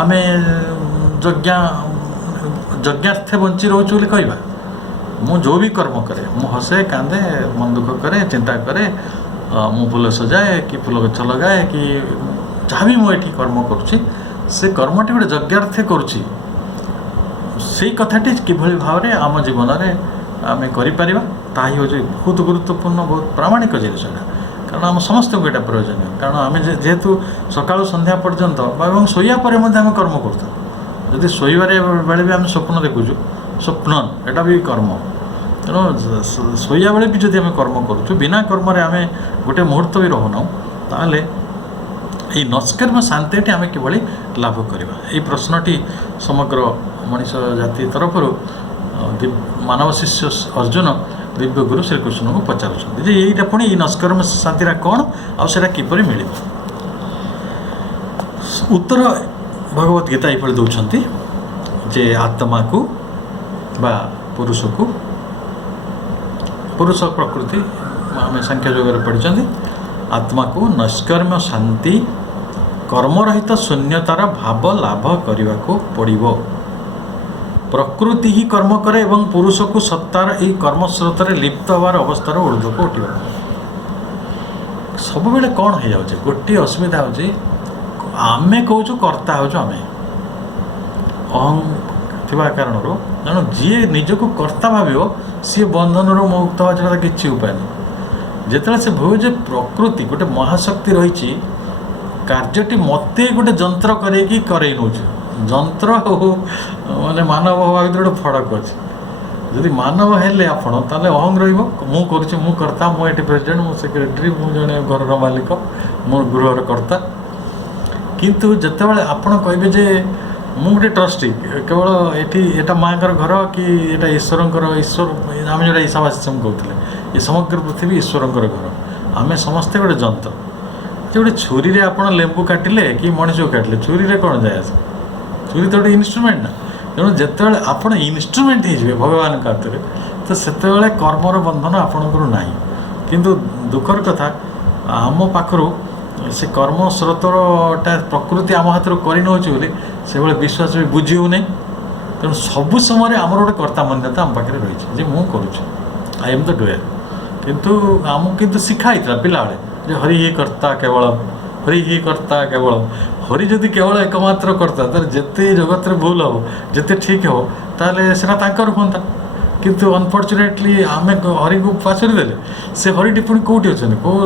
ଆମେ ଯଜ୍ଞାର୍ଥେ ବଞ୍ଚି ରହୁଛୁ ବୋଲି କହିବା। ମୁଁ ଯେଉଁ ବି କର୍ମ କରେ, ମୁଁ ହସେ, କାନ୍ଦେ, ମନ ଦୁଃଖ କରେ, ଚିନ୍ତା କରେ, ମୁଁ ଫୁଲ ସଜାଏ କି ଫୁଲ ଗଛ ଲଗାଏ କି ଯାହା ବି ମୁଁ ଏଠି କର୍ମ କରୁଛି, ସେ କର୍ମଟି ଗୋଟେ ଯଜ୍ଞାର୍ଥେ କରୁଛି। ସେଇ କଥାଟି କିଭଳି ଭାବରେ ଆମ ଜୀବନରେ ଆମେ କରିପାରିବା ତାହା ହିଁ ହେଉଛି ବହୁତ ଗୁରୁତ୍ୱପୂର୍ଣ୍ଣ, ବହୁତ ପ୍ରାମାଣିକ ଜିନିଷ ଏଇଟା। କାରଣ ଆମ ସମସ୍ତଙ୍କୁ ଏଇଟା ପ୍ରୟୋଜନୀୟ, କାରଣ ଆମେ ଯେହେତୁ ସକାଳୁ ସନ୍ଧ୍ୟା ପର୍ଯ୍ୟନ୍ତ ଏବଂ ଶୋଇବା ପରେ ମଧ୍ୟ ଆମେ କର୍ମ କରୁଥାଉ। ଯଦି ଶୋଇବାରେ ବେଳେ ବି ଆମେ ସ୍ୱପ୍ନ ଦେଖୁଛୁ, ସ୍ୱପ୍ନ ଏଇଟା ବି କର୍ମ। ତେଣୁ ଶୋଇବା ବେଳେ ବି ଯଦି ଆମେ କର୍ମ କରୁଛୁ, ବିନା କର୍ମରେ ଆମେ ଗୋଟେ ମୁହୂର୍ତ୍ତ ବି ରହୁନାହୁଁ, ତାହେଲେ এই ନୈଷ୍କର୍ମ୍ୟ ଶାନ୍ତିଟି ଆମେ କିଭଳି ଲାଭ କରିବା, ଏହି ପ୍ରଶ୍ନଟି ସମଗ୍ର ମଣିଷ ଜାତି ତରଫରୁ ମାନବ ଶିଷ୍ୟ ଅର୍ଜୁନ ଦିବ୍ୟଗୁରୁ ଶ୍ରୀକୃଷ୍ଣଙ୍କୁ ପଚାରୁଛନ୍ତି ଯେ ଏଇଟା ପୁଣି ଏଇ ନୈଷ୍କର୍ମ୍ୟ ଶାନ୍ତିଟା କ'ଣ ଆଉ ସେଇଟା କିପରି ମିଳିବ। ଉତ୍ତର ଭଗବତ ଗୀତା ଏଇଭଳି ଦେଉଛନ୍ତି ଯେ ଆତ୍ମାକୁ ବା ପୁରୁଷ ପ୍ରକୃତି ଆମେ ସାଂଖ୍ୟ ଯୋଗରେ ପଢ଼ିଛନ୍ତି, ଆତ୍ମାକୁ ନୈଷ୍କର୍ମ୍ୟ ଶାନ୍ତି କର୍ମରହିତ ଶୂନ୍ୟତାର ଭାବ ଲାଭ କରିବାକୁ ପଡ଼ିବ। ପ୍ରକୃତି ହିଁ କର୍ମ କରେ ଏବଂ ପୁରୁଷକୁ ସତ୍ତାର ଏହି କର୍ମସ୍ରୋତରେ ଲିପ୍ତ ହେବାର ଅବସ୍ଥାର ଊର୍ଦ୍ଧ୍ୱକୁ ଉଠିବ। ସବୁବେଳେ କ'ଣ ହେଇଯାଉଛି, ଗୋଟିଏ ଅସୁବିଧା ହେଉଛି ଆମେ କହୁଛୁ କର୍ତ୍ତା ହେଉଛୁ ଆମେ, ଅହଂ ଥିବା କାରଣରୁ। ତେଣୁ ଯିଏ ନିଜକୁ କର୍ତ୍ତା ଭାବିବ ସିଏ ବନ୍ଧନରୁ ମୁକ୍ତ ହେବା ଛଡ଼ା କିଛି ଉପାୟ ନାହିଁ। ଯେତେବେଳେ ସେ ଭାବେ ଯେ ପ୍ରକୃତି ଗୋଟେ ମହାଶକ୍ତି ରହିଛି, କାର୍ଯ୍ୟଟି ମୋତେ ଗୋଟେ ଯନ୍ତ୍ର କରେଇକି କରେଇ ନେଉଛି। ଯନ୍ତ୍ର ମାନେ ମାନବ ହବା ଭିତରେ ଗୋଟେ ଫରକ ଅଛି। ଯଦି ମାନବ ହେଲେ ଆପଣ ତାହେଲେ ଅହଂ ରହିବ, ମୁଁ କରୁଛି, ମୁଁ କର୍ତ୍ତା, ମୁଁ ଏଠି ପ୍ରେସିଡେଣ୍ଟ, ମୁଁ ସେକ୍ରେଟାରୀ, ମୁଁ ଜଣେ ଘରର ମାଲିକ, ମୁଁ ଗୃହର କର୍ତ୍ତା। କିନ୍ତୁ ଯେତେବେଳେ ଆପଣ କହିବେ ଯେ ମୁଁ ଗୋଟେ ଟ୍ରଷ୍ଟି, କେବଳ ଏଟା ମାଆଙ୍କର ଘର କି ଏଟା ଈଶ୍ୱରଙ୍କର, ଆମେ ଯେଉଁଟା ଈଶାବା ସିଷ୍ଟମ୍ କହୁଥିଲେ, ଏ ସମଗ୍ର ପୃଥିବୀ ଈଶ୍ୱରଙ୍କର ଘର, ଆମେ ସମସ୍ତେ ଗୋଟେ ଯନ୍ତ୍ର। ଯେ ଗୋଟେ ଛୁରୀରେ ଆପଣ ଲେମ୍ବୁ କାଟିଲେ କି ମଣିଷକୁ କାଟିଲେ, ଛୁରୀରେ କ'ଣ ଯାଏ ଆସେ? ଛୁରୀ ତ ଗୋଟେ ଇନଷ୍ଟ୍ରୁମେଣ୍ଟ ନା। ତେଣୁ ଯେତେବେଳେ ଆପଣ ଇନଷ୍ଟ୍ରୁମେଣ୍ଟ ହେଇଯିବେ ଭଗବାନଙ୍କ ହାତରେ, ତ ସେତେବେଳେ କର୍ମର ବନ୍ଧନ ଆପଣଙ୍କର ନାହିଁ। କିନ୍ତୁ ଦୁଃଖର କଥା, ଆମ ପାଖରୁ ସେ କର୍ମ ସ୍ରୋତଟା ପ୍ରକୃତି ଆମ ହାତରୁ କରିନେଉଛି ବୋଲି ସେଭଳି ବିଶ୍ୱାସ ବି ବୁଝି ହେଉନାହିଁ। ତେଣୁ ସବୁ ସମୟରେ ଆମର ଗୋଟେ କର୍ତ୍ତା ମାନ୍ୟତା ଆମ ପାଖରେ ରହିଛି ଯେ ମୁଁ କରୁଛି, ଆଇ ଏମ୍ ଦ ଡୁୟର। କିନ୍ତୁ ଆମକୁ ଶିଖା ହେଇଥିଲା ପିଲାବେଳେ ଯେ ହରି ହି କର୍ତ୍ତା କେବଳ, ହରି ହି କର୍ତ୍ତା କେବଳ। ହରି ଯଦି କେବଳ ଏକମାତ୍ର କର୍ତ୍ତା, ତାହେଲେ ଯେତେ ଜଗତରେ ଭୁଲ ହେବ, ଯେତେ ଠିକ୍ ହେବ, ତାହେଲେ ସେଟା ତାଙ୍କର ହୁଅନ୍ତା। କିନ୍ତୁ ଅନଫର୍ଚୁନେଟଲି ଆମେ ହରିକୁ ପାଚରି ଦେଲେ। ସେ ହରିଟି ପୁଣି କେଉଁଠି ଅଛନ୍ତି? କେଉଁ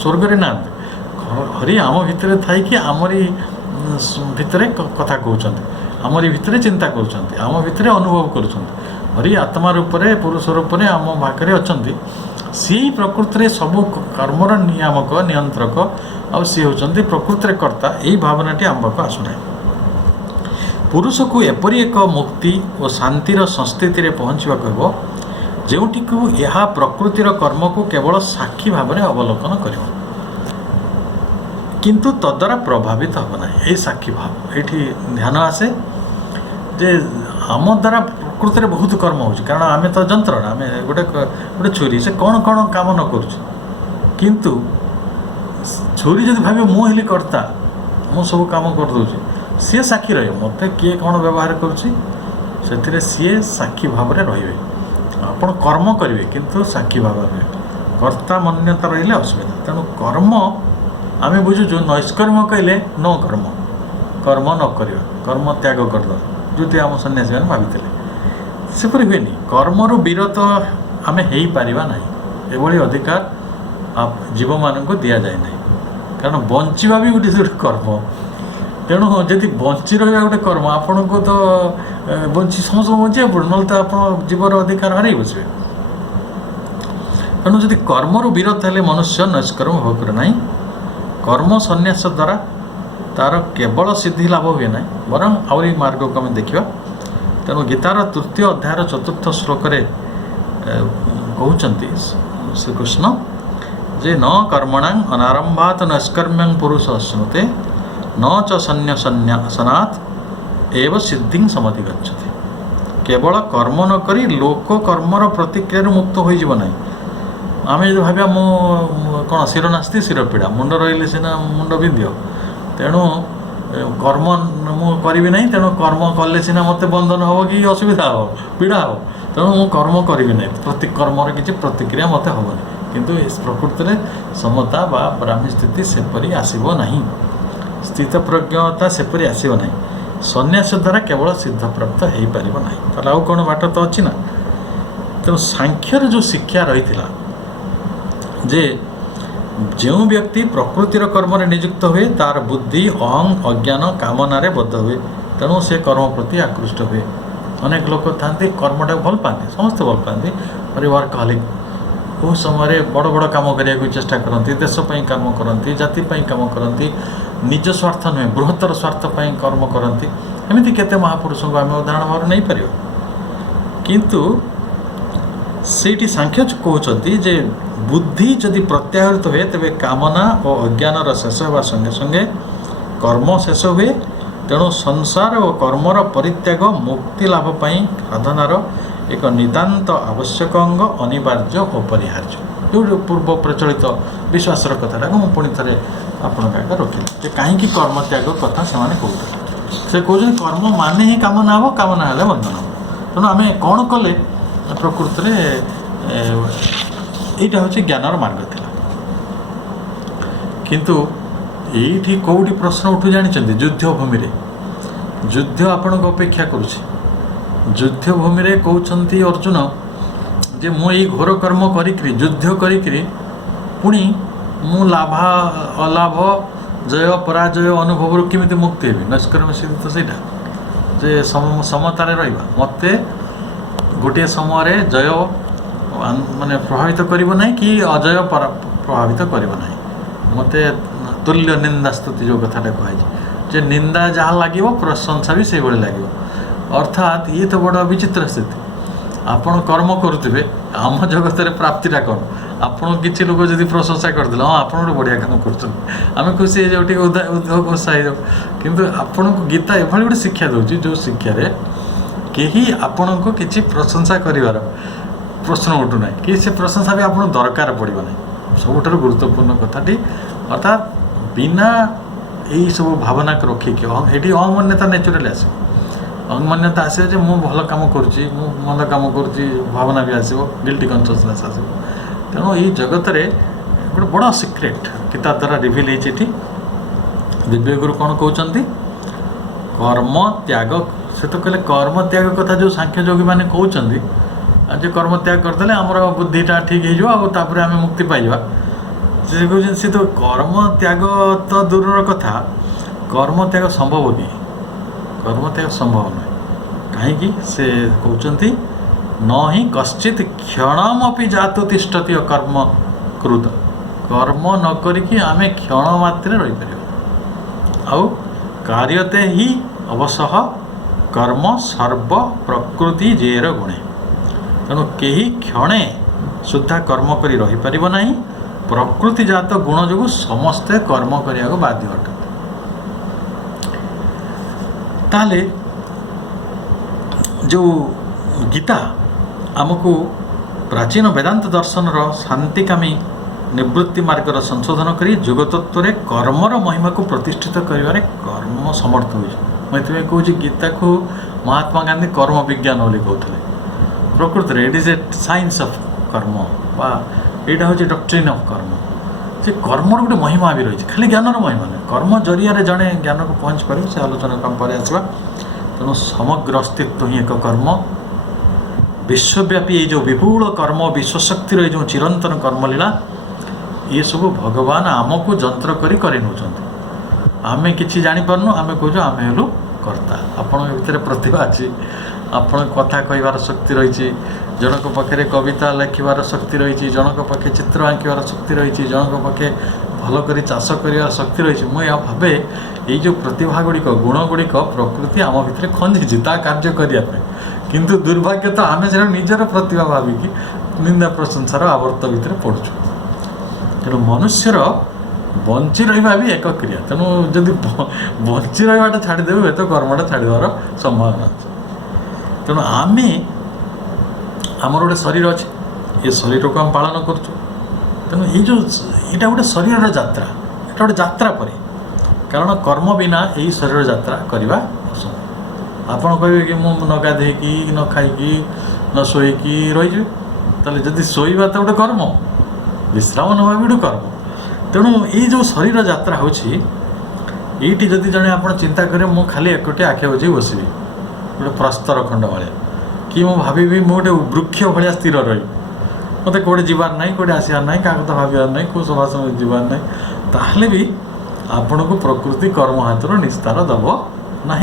ସ୍ୱର୍ଗରେ ନାହାନ୍ତି। ହରି ଆମ ଭିତରେ ଥାଇକି ଆମରି ଭିତରେ କଥା କହୁଛନ୍ତି, ଆମରି ଭିତରେ ଚିନ୍ତା କରୁଛନ୍ତି, ଆମ ଭିତରେ ଅନୁଭବ କରୁଛନ୍ତି। ହରି ଆତ୍ମା ରୂପରେ, ପୁରୁଷ ରୂପରେ ଆମ ପାଖରେ ଅଛନ୍ତି। ସିଏ ପ୍ରକୃତିରେ ସବୁ କର୍ମର ନିୟାମକ, ନିୟନ୍ତ୍ରକ, ଆଉ ସିଏ ହେଉଛନ୍ତି ପ୍ରକୃତିରେ କର୍ତ୍ତା। ଏହି ଭାବନାଟି ଆମ ପାଖକୁ ଆସୁନାହିଁ। ପୁରୁଷକୁ ଏପରି ଏକ ମୁକ୍ତି ଓ ଶାନ୍ତିର ସଂସ୍ଥିତିରେ ପହଞ୍ଚିବାକୁ ହେବ ଯେଉଁଠିକୁ ଏହା ପ୍ରକୃତିର କର୍ମକୁ କେବଳ ସାକ୍ଷୀ ଭାବରେ ଅବଲୋକନ କରିବ, କିନ୍ତୁ ତଦ୍ୱାରା ପ୍ରଭାବିତ ହେବ ନାହିଁ। ଏହି ସାକ୍ଷୀ ଭାବ ଏଇଠି ଧ୍ୟାନ ଆସେ ଯେ ଆମ ଦ୍ୱାରା ପ୍ରକୃତିରେ ବହୁତ କର୍ମ ହେଉଛି, କାରଣ ଆମେ ତ ଯନ୍ତ୍ର ନା। ଆମେ ଗୋଟେ ଛୁରୀ, ସେ କ'ଣ କାମ ନ କରୁଛି, କିନ୍ତୁ ଛୁରୀ ଯଦି ଭାବିବ ମୁଁ ହେଲି କର୍ତ୍ତା, ମୁଁ ସବୁ କାମ କରିଦେଉଛି, ସିଏ ସାକ୍ଷୀ ରହିବ। ମୋତେ କିଏ କ'ଣ ବ୍ୟବହାର କରୁଛି ସେଥିରେ ସିଏ ସାକ୍ଷୀ ଭାବରେ ରହିବେ। ଆପଣ କର୍ମ କରିବେ କିନ୍ତୁ ସାକ୍ଷୀ ଭାବ ରହିବେ, କର୍ତ୍ତା ମନ୍ୟତା ରହିଲେ ଅସୁବିଧା। ତେଣୁ କର୍ମ ଆମେ ବୁଝୁଛୁ, ନୈଷ୍କର୍ମ କହିଲେ ନ କର୍ମ, କର୍ମ ନ କରିବା, କର୍ମ ତ୍ୟାଗ କରିଦେବା, ଯେଉଁଠି ଆମ ସନ୍ନ୍ୟାସୀମାନେ ଭାବିଥିଲେ। ସେପରି ହୁଏନି। କର୍ମରୁ ବିରତ ଆମେ ହେଇପାରିବା ନାହିଁ, ଏଭଳି ଅଧିକାର ଜୀବମାନଙ୍କୁ ଦିଆଯାଏ ନାହିଁ। କାରଣ ବଞ୍ଚିବା ବି ଗୋଟେ କର୍ମ। ତେଣୁ ଯଦି ବଞ୍ଚି ରହିବା ଗୋଟେ କର୍ମ, ଆପଣଙ୍କୁ ତ ସମସ୍ତଙ୍କୁ ବଞ୍ଚିବାକୁ ପଡ଼ିବ, ନହେଲେ ତ ଆପଣ ଜୀବର ଅଧିକାର ହରାଇ ବସିବେ। ତେଣୁ ଯଦି କର୍ମରୁ ବିରତ ହେଲେ ମନୁଷ୍ୟ ନୈଷ୍କର୍ମ ଭୋଗ କରେ ନାହିଁ। କର୍ମ ସନ୍ନ୍ୟାସ ଦ୍ୱାରା ତା'ର କେବଳ ସିଦ୍ଧି ଲାଭ ହୁଏ ନାହିଁ, ବରଂ ଆହୁରି ମାର୍ଗକୁ ଆମେ ଦେଖିବା। ତେଣୁ ଗୀତାର ତୃତୀୟ ଅଧ୍ୟାୟର 4ର୍ଥ ଶ୍ଲୋକରେ କହୁଛନ୍ତି ଶ୍ରୀକୃଷ୍ଣ ଯେ ନ କର୍ମଣାଂ ଅନାରମ୍ଭାତ ନୈଷ୍କର୍ମ୍ୟଂ ପୁରୁଷ ଅଶ୍ନୁତେ ନ ଚ ସନ୍ନ୍ୟାସନାତ୍ ଏବ ସିଦ୍ଧିଂ ସମଧିଗଚ୍ଛତି। କେବଳ କର୍ମ ନ କରି ଲୋକ କର୍ମର ପ୍ରତିକ୍ରିୟାରୁ ମୁକ୍ତ ହୋଇଯିବ ନାହିଁ। ଆମେ ଯଦି ଭାବିବା ମୁଁ କ'ଣ ଶିର ନାସ୍ତି ଶିର ପୀଡ଼ା, ମୁଣ୍ଡ ରହିଲେ ସିନା ମୁଣ୍ଡ ବିନ୍ଧିବ, ତେଣୁ କର୍ମ ମୁଁ କରିବି ନାହିଁ, ତେଣୁ କର୍ମ କଲେ ସିନା ମୋତେ ବନ୍ଧନ ହେବ କି ଅସୁବିଧା ହେବ, ପୀଡ଼ା ହେବ, ତେଣୁ ମୁଁ କର୍ମ କରିବି ନାହିଁ, ପ୍ରତି କର୍ମର କିଛି ପ୍ରତିକ୍ରିୟା ମୋତେ ହେବନି। କିନ୍ତୁ ପ୍ରକୃତିରେ ସମତା ବା ବ୍ରାହ୍ମୀ ସ୍ଥିତି ସେପରି ଆସିବ ନାହିଁ, ସ୍ଥିତପ୍ରଜ୍ଞତା ସେପରି ଆସିବ ନାହିଁ। ସନ୍ନ୍ୟାସ ଦ୍ୱାରା କେବଳ ସିଦ୍ଧପ୍ରାପ୍ତ ହୋଇପାରିବ ନାହିଁ। ତାହେଲେ ଆଉ କ'ଣ ବାଟ ତ ଅଛି ନା? ତେଣୁ ସାଂଖ୍ୟରେ ଯେଉଁ ଶିକ୍ଷା ରହିଥିଲା ଯେ ଯେଉଁ ବ୍ୟକ୍ତି ପ୍ରକୃତିର କର୍ମରେ ନିଯୁକ୍ତ ହୁଏ ତାର ବୁଦ୍ଧି ଅହଂ ଅଜ୍ଞାନ କାମନାରେ ବଦ୍ଧ ହୁଏ, ତେଣୁ ସେ କର୍ମ ପ୍ରତି ଆକୃଷ୍ଟ ହୁଏ। ଅନେକ ଲୋକ ଥାନ୍ତି କର୍ମଟାକୁ ଭଲ ପାଆନ୍ତି, ସମସ୍ତେ ଭଲ ପାଆନ୍ତି, ୱାର୍କହଲିକ୍, କେଉଁ ସମୟରେ ବଡ଼ ବଡ଼ କାମ କରିବାକୁ ଚେଷ୍ଟା କରନ୍ତି, ଦେଶ ପାଇଁ କାମ କରନ୍ତି, ଜାତି ପାଇଁ କାମ କରନ୍ତି, ନିଜ ସ୍ୱାର୍ଥ ନୁହେଁ ବୃହତ୍ତର ସ୍ୱାର୍ଥ ପାଇଁ କର୍ମ କରନ୍ତି। ଏମିତି କେତେ ମହାପୁରୁଷଙ୍କୁ ଆମେ ଉଦାହରଣ ଭାବରେ ନେଇପାରିବା। କିନ୍ତୁ ସେଇଠି ସାଂଖ୍ୟ କହୁଛନ୍ତି ଯେ ବୁଦ୍ଧି ଯଦି ପ୍ରତ୍ୟାହୃତ ହୁଏ ତେବେ କାମନା ଓ ଅଜ୍ଞାନର ଶେଷ ହେବା ସଙ୍ଗେ ସଙ୍ଗେ କର୍ମ ଶେଷ ହୁଏ। ତେଣୁ ସଂସାର ଓ କର୍ମର ପରିତ୍ୟାଗ ମୁକ୍ତି ଲାଭ ପାଇଁ ସାଧନାର ଏକ ନିତାନ୍ତ ଆବଶ୍ୟକ ଅଙ୍ଗ, ଅନିବାର୍ଯ୍ୟ ଓ ଅପରିହାର୍ଯ୍ୟ। ଯେଉଁ ପୂର୍ବ ପ୍ରଚଳିତ ବିଶ୍ୱାସର କଥାଟାକୁ ମୁଁ ପୁଣି ଥରେ ଆପଣଙ୍କ ଆଗରେ ରଖିଲି ଯେ କାହିଁକି କର୍ମତ୍ୟାଗ କଥା ସେମାନେ କହୁଥିଲେ। ସେ କହୁଛନ୍ତି କର୍ମ ମାନେ ହିଁ କାମନା ହେବ, କାମନା ହେଲେ ବନ୍ଧନ ହେବ। ତେଣୁ ଆମେ କ'ଣ କଲେ ପ୍ରକୃତରେ ଏଇଟା ହେଉଛି ଜ୍ଞାନର ମାର୍ଗ ଥିଲା। କିନ୍ତୁ ଏଇଠି କେଉଁଠି ପ୍ରଶ୍ନ ଉଠୁ ଜାଣିଛନ୍ତି? ଯୁଦ୍ଧ ଭୂମିରେ ଯୁଦ୍ଧ ଆପଣଙ୍କୁ ଅପେକ୍ଷା କରୁଛି। ଯୁଦ୍ଧ ଭୂମିରେ କହୁଛନ୍ତି ଅର୍ଜୁନ ଯେ ମୁଁ ଏଇ ଘୋର କର୍ମ କରିକିରି ଯୁଦ୍ଧ କରିକିରି ପୁଣି ମୁଁ ଲାଭ ଅଲାଭ ଜୟ ପରାଜୟ ଅନୁଭବରୁ କେମିତି ମୁକ୍ତି ହେବି? ନୈଷ୍କର୍ମ୍ୟ ସିଦ୍ଧି ତ ସେଇଟା ଯେ ସମତାରେ ରହିବା। ମୋତେ ଗୋଟିଏ ସମୟରେ ଜୟ ମାନେ ପ୍ରଭାବିତ କରିବ ନାହିଁ କି ଅଜୟ ପ୍ରଭାବିତ କରିବ ନାହିଁ। ମୋତେ ତୁଲ୍ୟ ନିନ୍ଦା ସ୍ତୁତି ଯେଉଁ କଥାଟା କୁହାଯାଇଛି ଯେ ନିନ୍ଦା ଯାହା ଲାଗିବ ପ୍ରଶଂସା ବି ସେଇଭଳି ଲାଗିବ। ଅର୍ଥାତ୍ ଇଏ ତ ବଡ଼ ବିଚିତ୍ର ସ୍ଥିତି। ଆପଣ କର୍ମ କରୁଥିବେ, ଆମ ଜଗତରେ ପ୍ରାପ୍ତିଟା କ'ଣ? ଆପଣ କିଛି ଲୋକ ଯଦି ପ୍ରଶଂସା କରିଦେଲେ ହଁ ଆପଣ ଗୋଟେ ବଢ଼ିଆ କାମ କରୁଛନ୍ତି, ଆମେ ଖୁସି ହେଇଯାଉ, ଟିକେ ଉତ୍ସାହ ହେଇଯାଉ। କିନ୍ତୁ ଆପଣଙ୍କୁ ଗୀତା ଏଭଳି ଗୋଟେ ଶିକ୍ଷା ଦେଉଛି ଯେଉଁ ଶିକ୍ଷାରେ କେହି ଆପଣଙ୍କୁ କିଛି ପ୍ରଶଂସା କରିବାର ପ୍ରଶ୍ନ ଉଠୁନାହିଁ, କି ସେ ପ୍ରଶଂସା ବି ଆପଣଙ୍କୁ ଦରକାର ପଡ଼ିବ ନାହିଁ। ସବୁଠାରୁ ଗୁରୁତ୍ୱପୂର୍ଣ୍ଣ କଥାଟି ଅର୍ଥାତ୍ ବିନା ଏଇସବୁ ଭାବନାକୁ ରଖିକି ଏଠି ଅମାନ୍ୟତା ନ୍ୟାଚୁରାଲି ଆସିବ। ଅମାନ୍ୟତା ଆସିବ ଯେ ମୁଁ ଭଲ କାମ କରୁଛି, ମୁଁ ମନ୍ଦ କାମ କରୁଛି, ଭାବନା ବି ଆସିବ, ଗିଲ୍ଟି କନସିୟସନେସ୍ ଆସିବ। ତେଣୁ ଏଇ ଜଗତରେ ଗୋଟେ ବଡ଼ ସିକ୍ରେଟ୍ ଗୀତା ଦ୍ୱାରା ରିଭିଲ୍ ହେଇଛି। ଏଠି ଦିବ୍ୟଗୁରୁ କ'ଣ କହୁଛନ୍ତି? କର୍ମ ତ୍ୟାଗ। ସେ ତ କହିଲେ କର୍ମ ତ୍ୟାଗ କଥା ଯେଉଁ ସାଂଖ୍ୟ ଯୋଗୀମାନେ କହୁଛନ୍ତି ଯେ କର୍ମ ତ୍ୟାଗ କରିଦେଲେ ଆମର ବୁଦ୍ଧିଟା ଠିକ୍ ହେଇଯିବ ଆଉ ତାପରେ ଆମେ ମୁକ୍ତି ପାଇଯିବା। ସେ କହୁଛନ୍ତି ସେ ତ କର୍ମ ତ୍ୟାଗ ତ ଦୂରର କଥା, କର୍ମ ତ୍ୟାଗ ସମ୍ଭବ ନୁହେଁ, କର୍ମ ତ୍ୟାଗ ସମ୍ଭବ ନୁହେଁ। କାହିଁକି? ସେ କହୁଛନ୍ତି ନ ହିଁ କଶ୍ଚିତ୍ କ୍ଷଣମପି ଜାତୁ ତିଷ୍ଠତି ଅକର୍ମ କୃତ। କର୍ମ ନ କରିକି ଆମେ କ୍ଷଣ ମାତ୍ରେ ରହିପାରିବା। ଆଉ କାର୍ଯ୍ୟତେ ହି ଅବଶଃ କର୍ମ ସର୍ବ ପ୍ରକୃତି ଜେର ଗୁଣେ। ତେଣୁ କେହି କ୍ଷଣେ ସୁଦ୍ଧା କର୍ମ କରି ରହିପାରିବ ନାହିଁ। ପ୍ରକୃତିଜାତ ଗୁଣ ଯୋଗୁଁ ସମସ୍ତେ କର୍ମ କରିବାକୁ ବାଧ୍ୟ ଅଟନ୍ତି। ତାହେଲେ ଯେଉଁ ଗୀତା ଆମକୁ ପ୍ରାଚୀନ ବେଦାନ୍ତ ଦର୍ଶନର ଶାନ୍ତିକାମୀ ନିବୃତ୍ତି ମାର୍ଗର ସଂଶୋଧନ କରି ଯୁଗତତ୍ତ୍ୱରେ କର୍ମର ମହିମାକୁ ପ୍ରତିଷ୍ଠିତ କରିବାରେ କର୍ମ ସମର୍ଥ ହୋଇଛି। ମୁଁ ଏଥିପାଇଁ କହୁଛି ଗୀତାକୁ ମହାତ୍ମା ଗାନ୍ଧୀ କର୍ମ ବିଜ୍ଞାନ ବୋଲି କହୁଥିଲେ। प्रकृति it is a science of कर्म बा यहाँ हूँ डक्ट्रिन ऑफ कर्म से कर्म गोटे महिमा भी रही खाली ज्ञान महिमा नहीं कर्म जरिया जड़े ज्ञान को पहुँच पारे से आलोचना को पर आसवा तेणु समग्र अस्तित्व ही एक कर्म विश्वव्यापी ये जो विपुल कर्म विश्वशक्तिर ये जो चिरंतन कर्मलीला ये सब भगवान आमको जंत्र करी नौकरी आमे किसी जापारनु आमे कहूँ आमे हेलु कर्ता आपण भीतर प्रतिभा अच्छी आपण कथा कहबार शक्ति रही जनक पाखे कविता लिखबार शक्ति रही जनक पाखे चित्र आंकबार शक्ति रही जनक पाखे भल कर चाष कर शक्ति रही मुझे भावे ये जो प्रतिभा गुड़िक गुण गुड़िक प्रकृति आम भितर खंजी कार्य करने किंतु दुर्भाग्य तो आम से निजर प्रतिभा भाविकी निंदा प्रशंसार आवर्त भितर पड़ुଛୁ तेणु मनुष्यर बंची रहा भी एक क्रिया तेणु जदि बंची रहा छाड़देवे तो कर्मटा छाड़बार संभावना अच्छे तेणु आम आमर गोटे शरीर अच्छे ये शरीर को आम पालन करूँ तेणु ये जो यहाँ गोटे शरीर यात्रा यहाँ गोटे यात्रा पर कारण कर्म बिना यही शरीर यात्रा करवा असंभव आपड़ कहे कि मुझे न गाधेकी न खाई न शोईकी रही ताले जदि शोवा तो गोटे कर्म विश्राम नवा भी गोटे कर्म तेणु ये जो शरीर यात्रा होती जदि जड़े आप चिंता करें मु खाली एकोटे आखे बजे बसबी गोटे प्रस्तर खंड भाया कि मु भावी मुझे वृक्ष भाया स्थिर रही मत कौटे जीवार ना कौटे आसबार ना क्या कथा भाबार ना कौ सभा समय जीवार ना ताहले भी आपण को प्रकृति कर्म हाथ निस्तार दब ना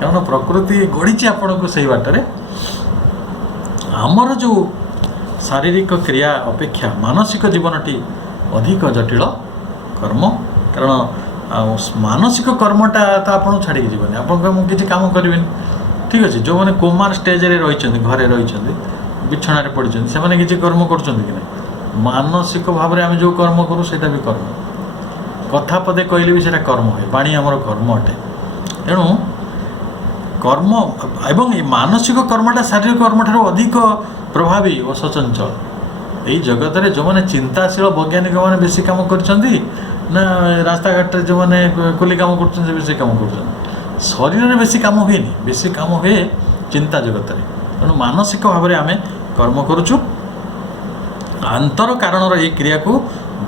कारण प्रकृति गढ़ी आपण को सही बाटर आमर जो शारीरिक क्रिया अपेक्षा मानसिक जीवनटी अधिक जटिल कर्म कारण मानसिक कर्मटा तो आपको छाड़ी जीवन आप किसी काम करें ठीक अच्छे जो मैंने कोमार स्टेज रही घरे रही बिछणार पड़ी से किसी कर्म कर मानसिक भाव में आम जो कर्म करूँ से भी कर्म कथा पदे कहले भी सेटा कर्म है बाणी आमर कर्म अटे तेणु कर्म एवं ये मानसिक कर्मटा शारीरिक कर्म ठार अधिक प्रभावी और सचंचल यही जगत में जो मैंने चिंताशील वैज्ञानिक मैंने बेसी कम कर रास्ता घाट जो मैंने कुली कम कर बेसी कम कर शरीर में बेसी कम हुए बेसी कम हुए चिंता जगत में तेणु मानसिक भाव में आम कर्म करुचु आंतर कारण ये क्रिया को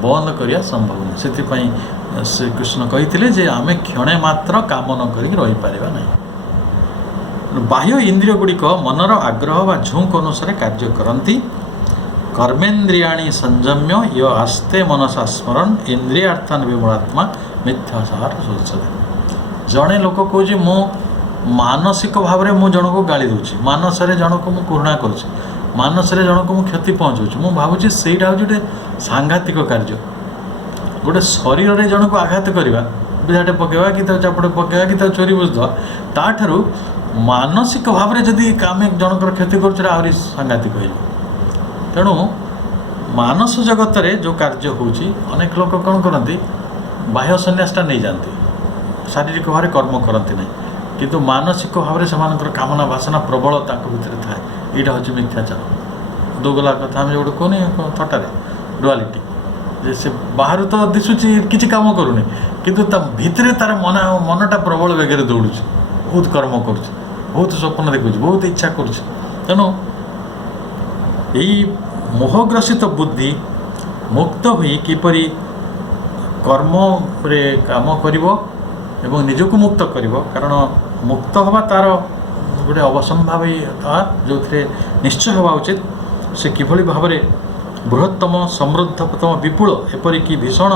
बंद करिया संभव नहीं से श्रीकृष्ण कही जे आम क्षणे मात्र काम न करी नहीं बाह्य इंद्रिय गुड़िक मनर आग्रह व झुंक अनुसार कार्य करती कर्मेन्द्रियाणी संयम्य यो आस्ते मनसा स्मरण इंद्रियार्थान विमूढ़ात्मा मिथ्यासार सोचते जड़े लोक कौच मु मानसिक भाव में मु जन को गाली दूची मानसरे जन को मु घृणा करुँच मानसरे जन को मु क्षति पहुँचाऊँ मु भावुँ सहीटा हूँ गोटे सांघातिक कार्य गोटे शरीर में जन को आघात करवा बिझाटे पकेवा कि चापड़े पकेवा कि चोरी बुझदवा ताठू मानसिक भाव में जदि आम जनकर क्षति करूँ आहरी सांघातिक हो तेणु मानस जगत रे जो कार्य होची अनेक लोक कौन करती बाह्य सन्यासटा नहीं जाती शारीरिक भाव में कर्म करती नहीं किंतु मानसिक भाव में से कामना वासना प्रबल भितर थाए यहाँ हूँ मिथ्याचार दोगला कथा आम गोटे कहने थटारे डुआलिटी जे से बाहर तो दिशुची किसी काम करूनी किंतु भितर तार मनटा प्रबल बेगे दौड़ुची बहुत कर्म करुँच बहुत स्वप्न देखुच बहुत इच्छा करुँच तेणु यही मोहग्रसित बुद्धि मुक्त हुई किपरि कर्म रे काम करिवो एवं निजको मुक्त करिवो कारण मुक्त हवा तार गोटे अवसंभाविता जो निश्चय हवा उचित से किभली भाव में बृहत्तम समृद्धतम विपुल एपरिकी भीषण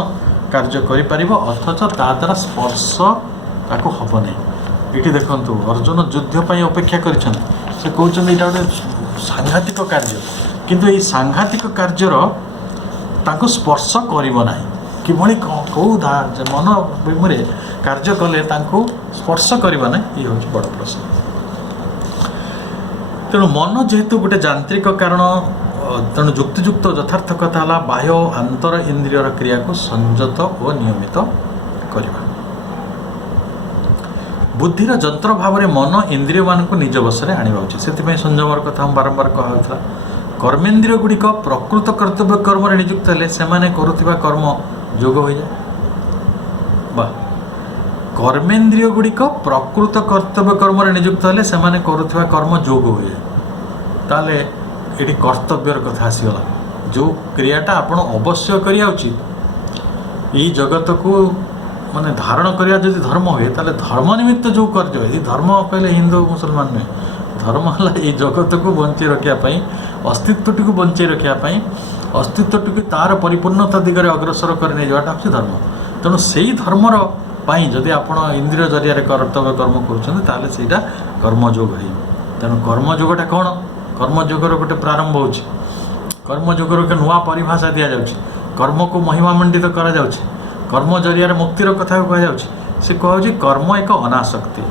कार्य करिपारिबो अथच ता द्वारा स्पर्श ताको हब नहीं ये देखु अर्जुन युद्ध पर अपेक्षा कर कहते यहाँ गोटे सांघातिक कार्य किंतु ये सांघातिक कार्यर ताको स्पर्श करिबो नाही किभली कौ मन विमुरे कार्य कले ताको स्पर्श करिबो नाही ये हूँ बड़ प्रश्न तेणु मन जेहेतु गोटे यांत्रिक कारण तेणु युक्तियुक्त यथार्थ कथा है बाह्य आंतर इंद्रियर क्रिया को संयत और नियमित करवा बुद्धिर जंत्र भाव में मन इंद्रिय मान को निज बसरे आने उचित से संयमर कथा हम बारंबार कहला कर्मेन्द्रिय गुड़िक प्रकृत कर्तव्य कर्म नियुक्त हेले सेमाने करुथिबा कर्म जोग हो जाए बा कर्मेन्द्रिय गुड़िक प्रकृत कर्तव्य कर्म नियुक्त हेले सेमाने करुथिबा कर्म जोग हो जाए ताले ये कर्तव्यर कथा आसीगला जो क्रियाटा आपण अवश्य करिया उचित ये जगत को माने धारण करिया जदि धर्म हुए ताले धर्म निमित्त जो कर्ज ये धर्म कहले हिंदू मुसलमान में धर्म है ये जगत को बंचे रखापी अस्तित्वटी को बंचे रखापी अस्तित्वटी तार परिपूर्णता दिगरे अग्रसर कर नहीं जावाटा हूँ धर्म तेणु से धर्मर जदि आप इंद्रिय जरिया कर्तव्य कर्म करा कर्मयोग है तेणु कर्मयोगटा कौन कर्मयोगर गोटे प्रारंभ हो कर्मयोगर एक नुआ परिभाषा दि जाऊँगी कर्म को महिमामंडित करा जाउछि कर्म जरिया मुक्तिर कथा कह से कहे कर्म एक अनासक्ति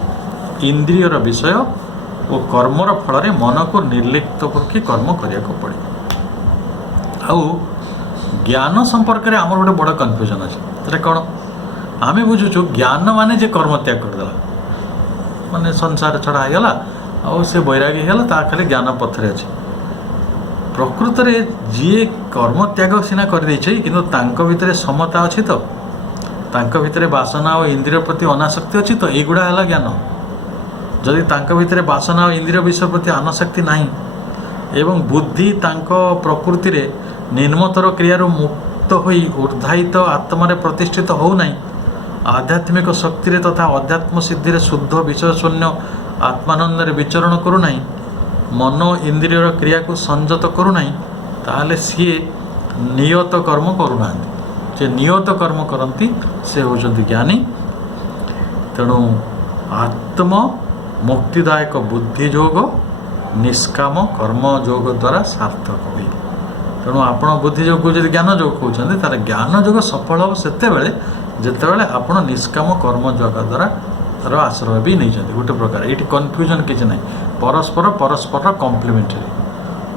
इंद्रियर विषय और कर्मर फल मन को निर्लिप्त करके कर्म करने को पड़े आउ ज्ञान संपर्क में आमर गोटे बड़ कन्फ्यूजन अच्छे कौन आम बुझुचु ज्ञान माने जे कर्म त्याग करदेला माने संसार छड़ा होगला आ से बैरागी है खाली ज्ञान पथरे अच्छे प्रकृत में जी कर्म त्याग सीना कर भितर समता अच्छी तो भितर बासना और इंद्रिय प्रति अनासक्ति अच्छी तो युड़ा है ज्ञान जदि भितर बासना और इंद्रिय विषय प्रति अनासक्ति नहीं एवं बुद्धि प्रकृति रे निम्नतर क्रियार मुक्त होई ऊर्धायित आत्मारे प्रतिष्ठित हो नहीं आध्यात्मिक शक्ति रे तथा अध्यात्म सिद्धि रे शुद्ध विषय शून्य आत्मानंद रे विचरण करू नहीं मन इंद्रियर क्रिया को संयत करू नहीं ताहले सी नियत कर्म करूना जे नियत कर्म करती से होचंती ज्ञानी तेणु आत्म मुक्तिदायक बुद्धि योग निष्काम कर्म योग द्वारा सार्थक हुए तेणु आप बुद्धि योग को ज्ञान योग कहते तार ज्ञान योग सफल हम से जितेबाला आप निष्काम कर्म योग द्वारा तार आश्रय भी नहीं गोटे प्रकार ये कन्फ्यूजन किसी ना परस्पर परस्पर कम्प्लीमेंटरी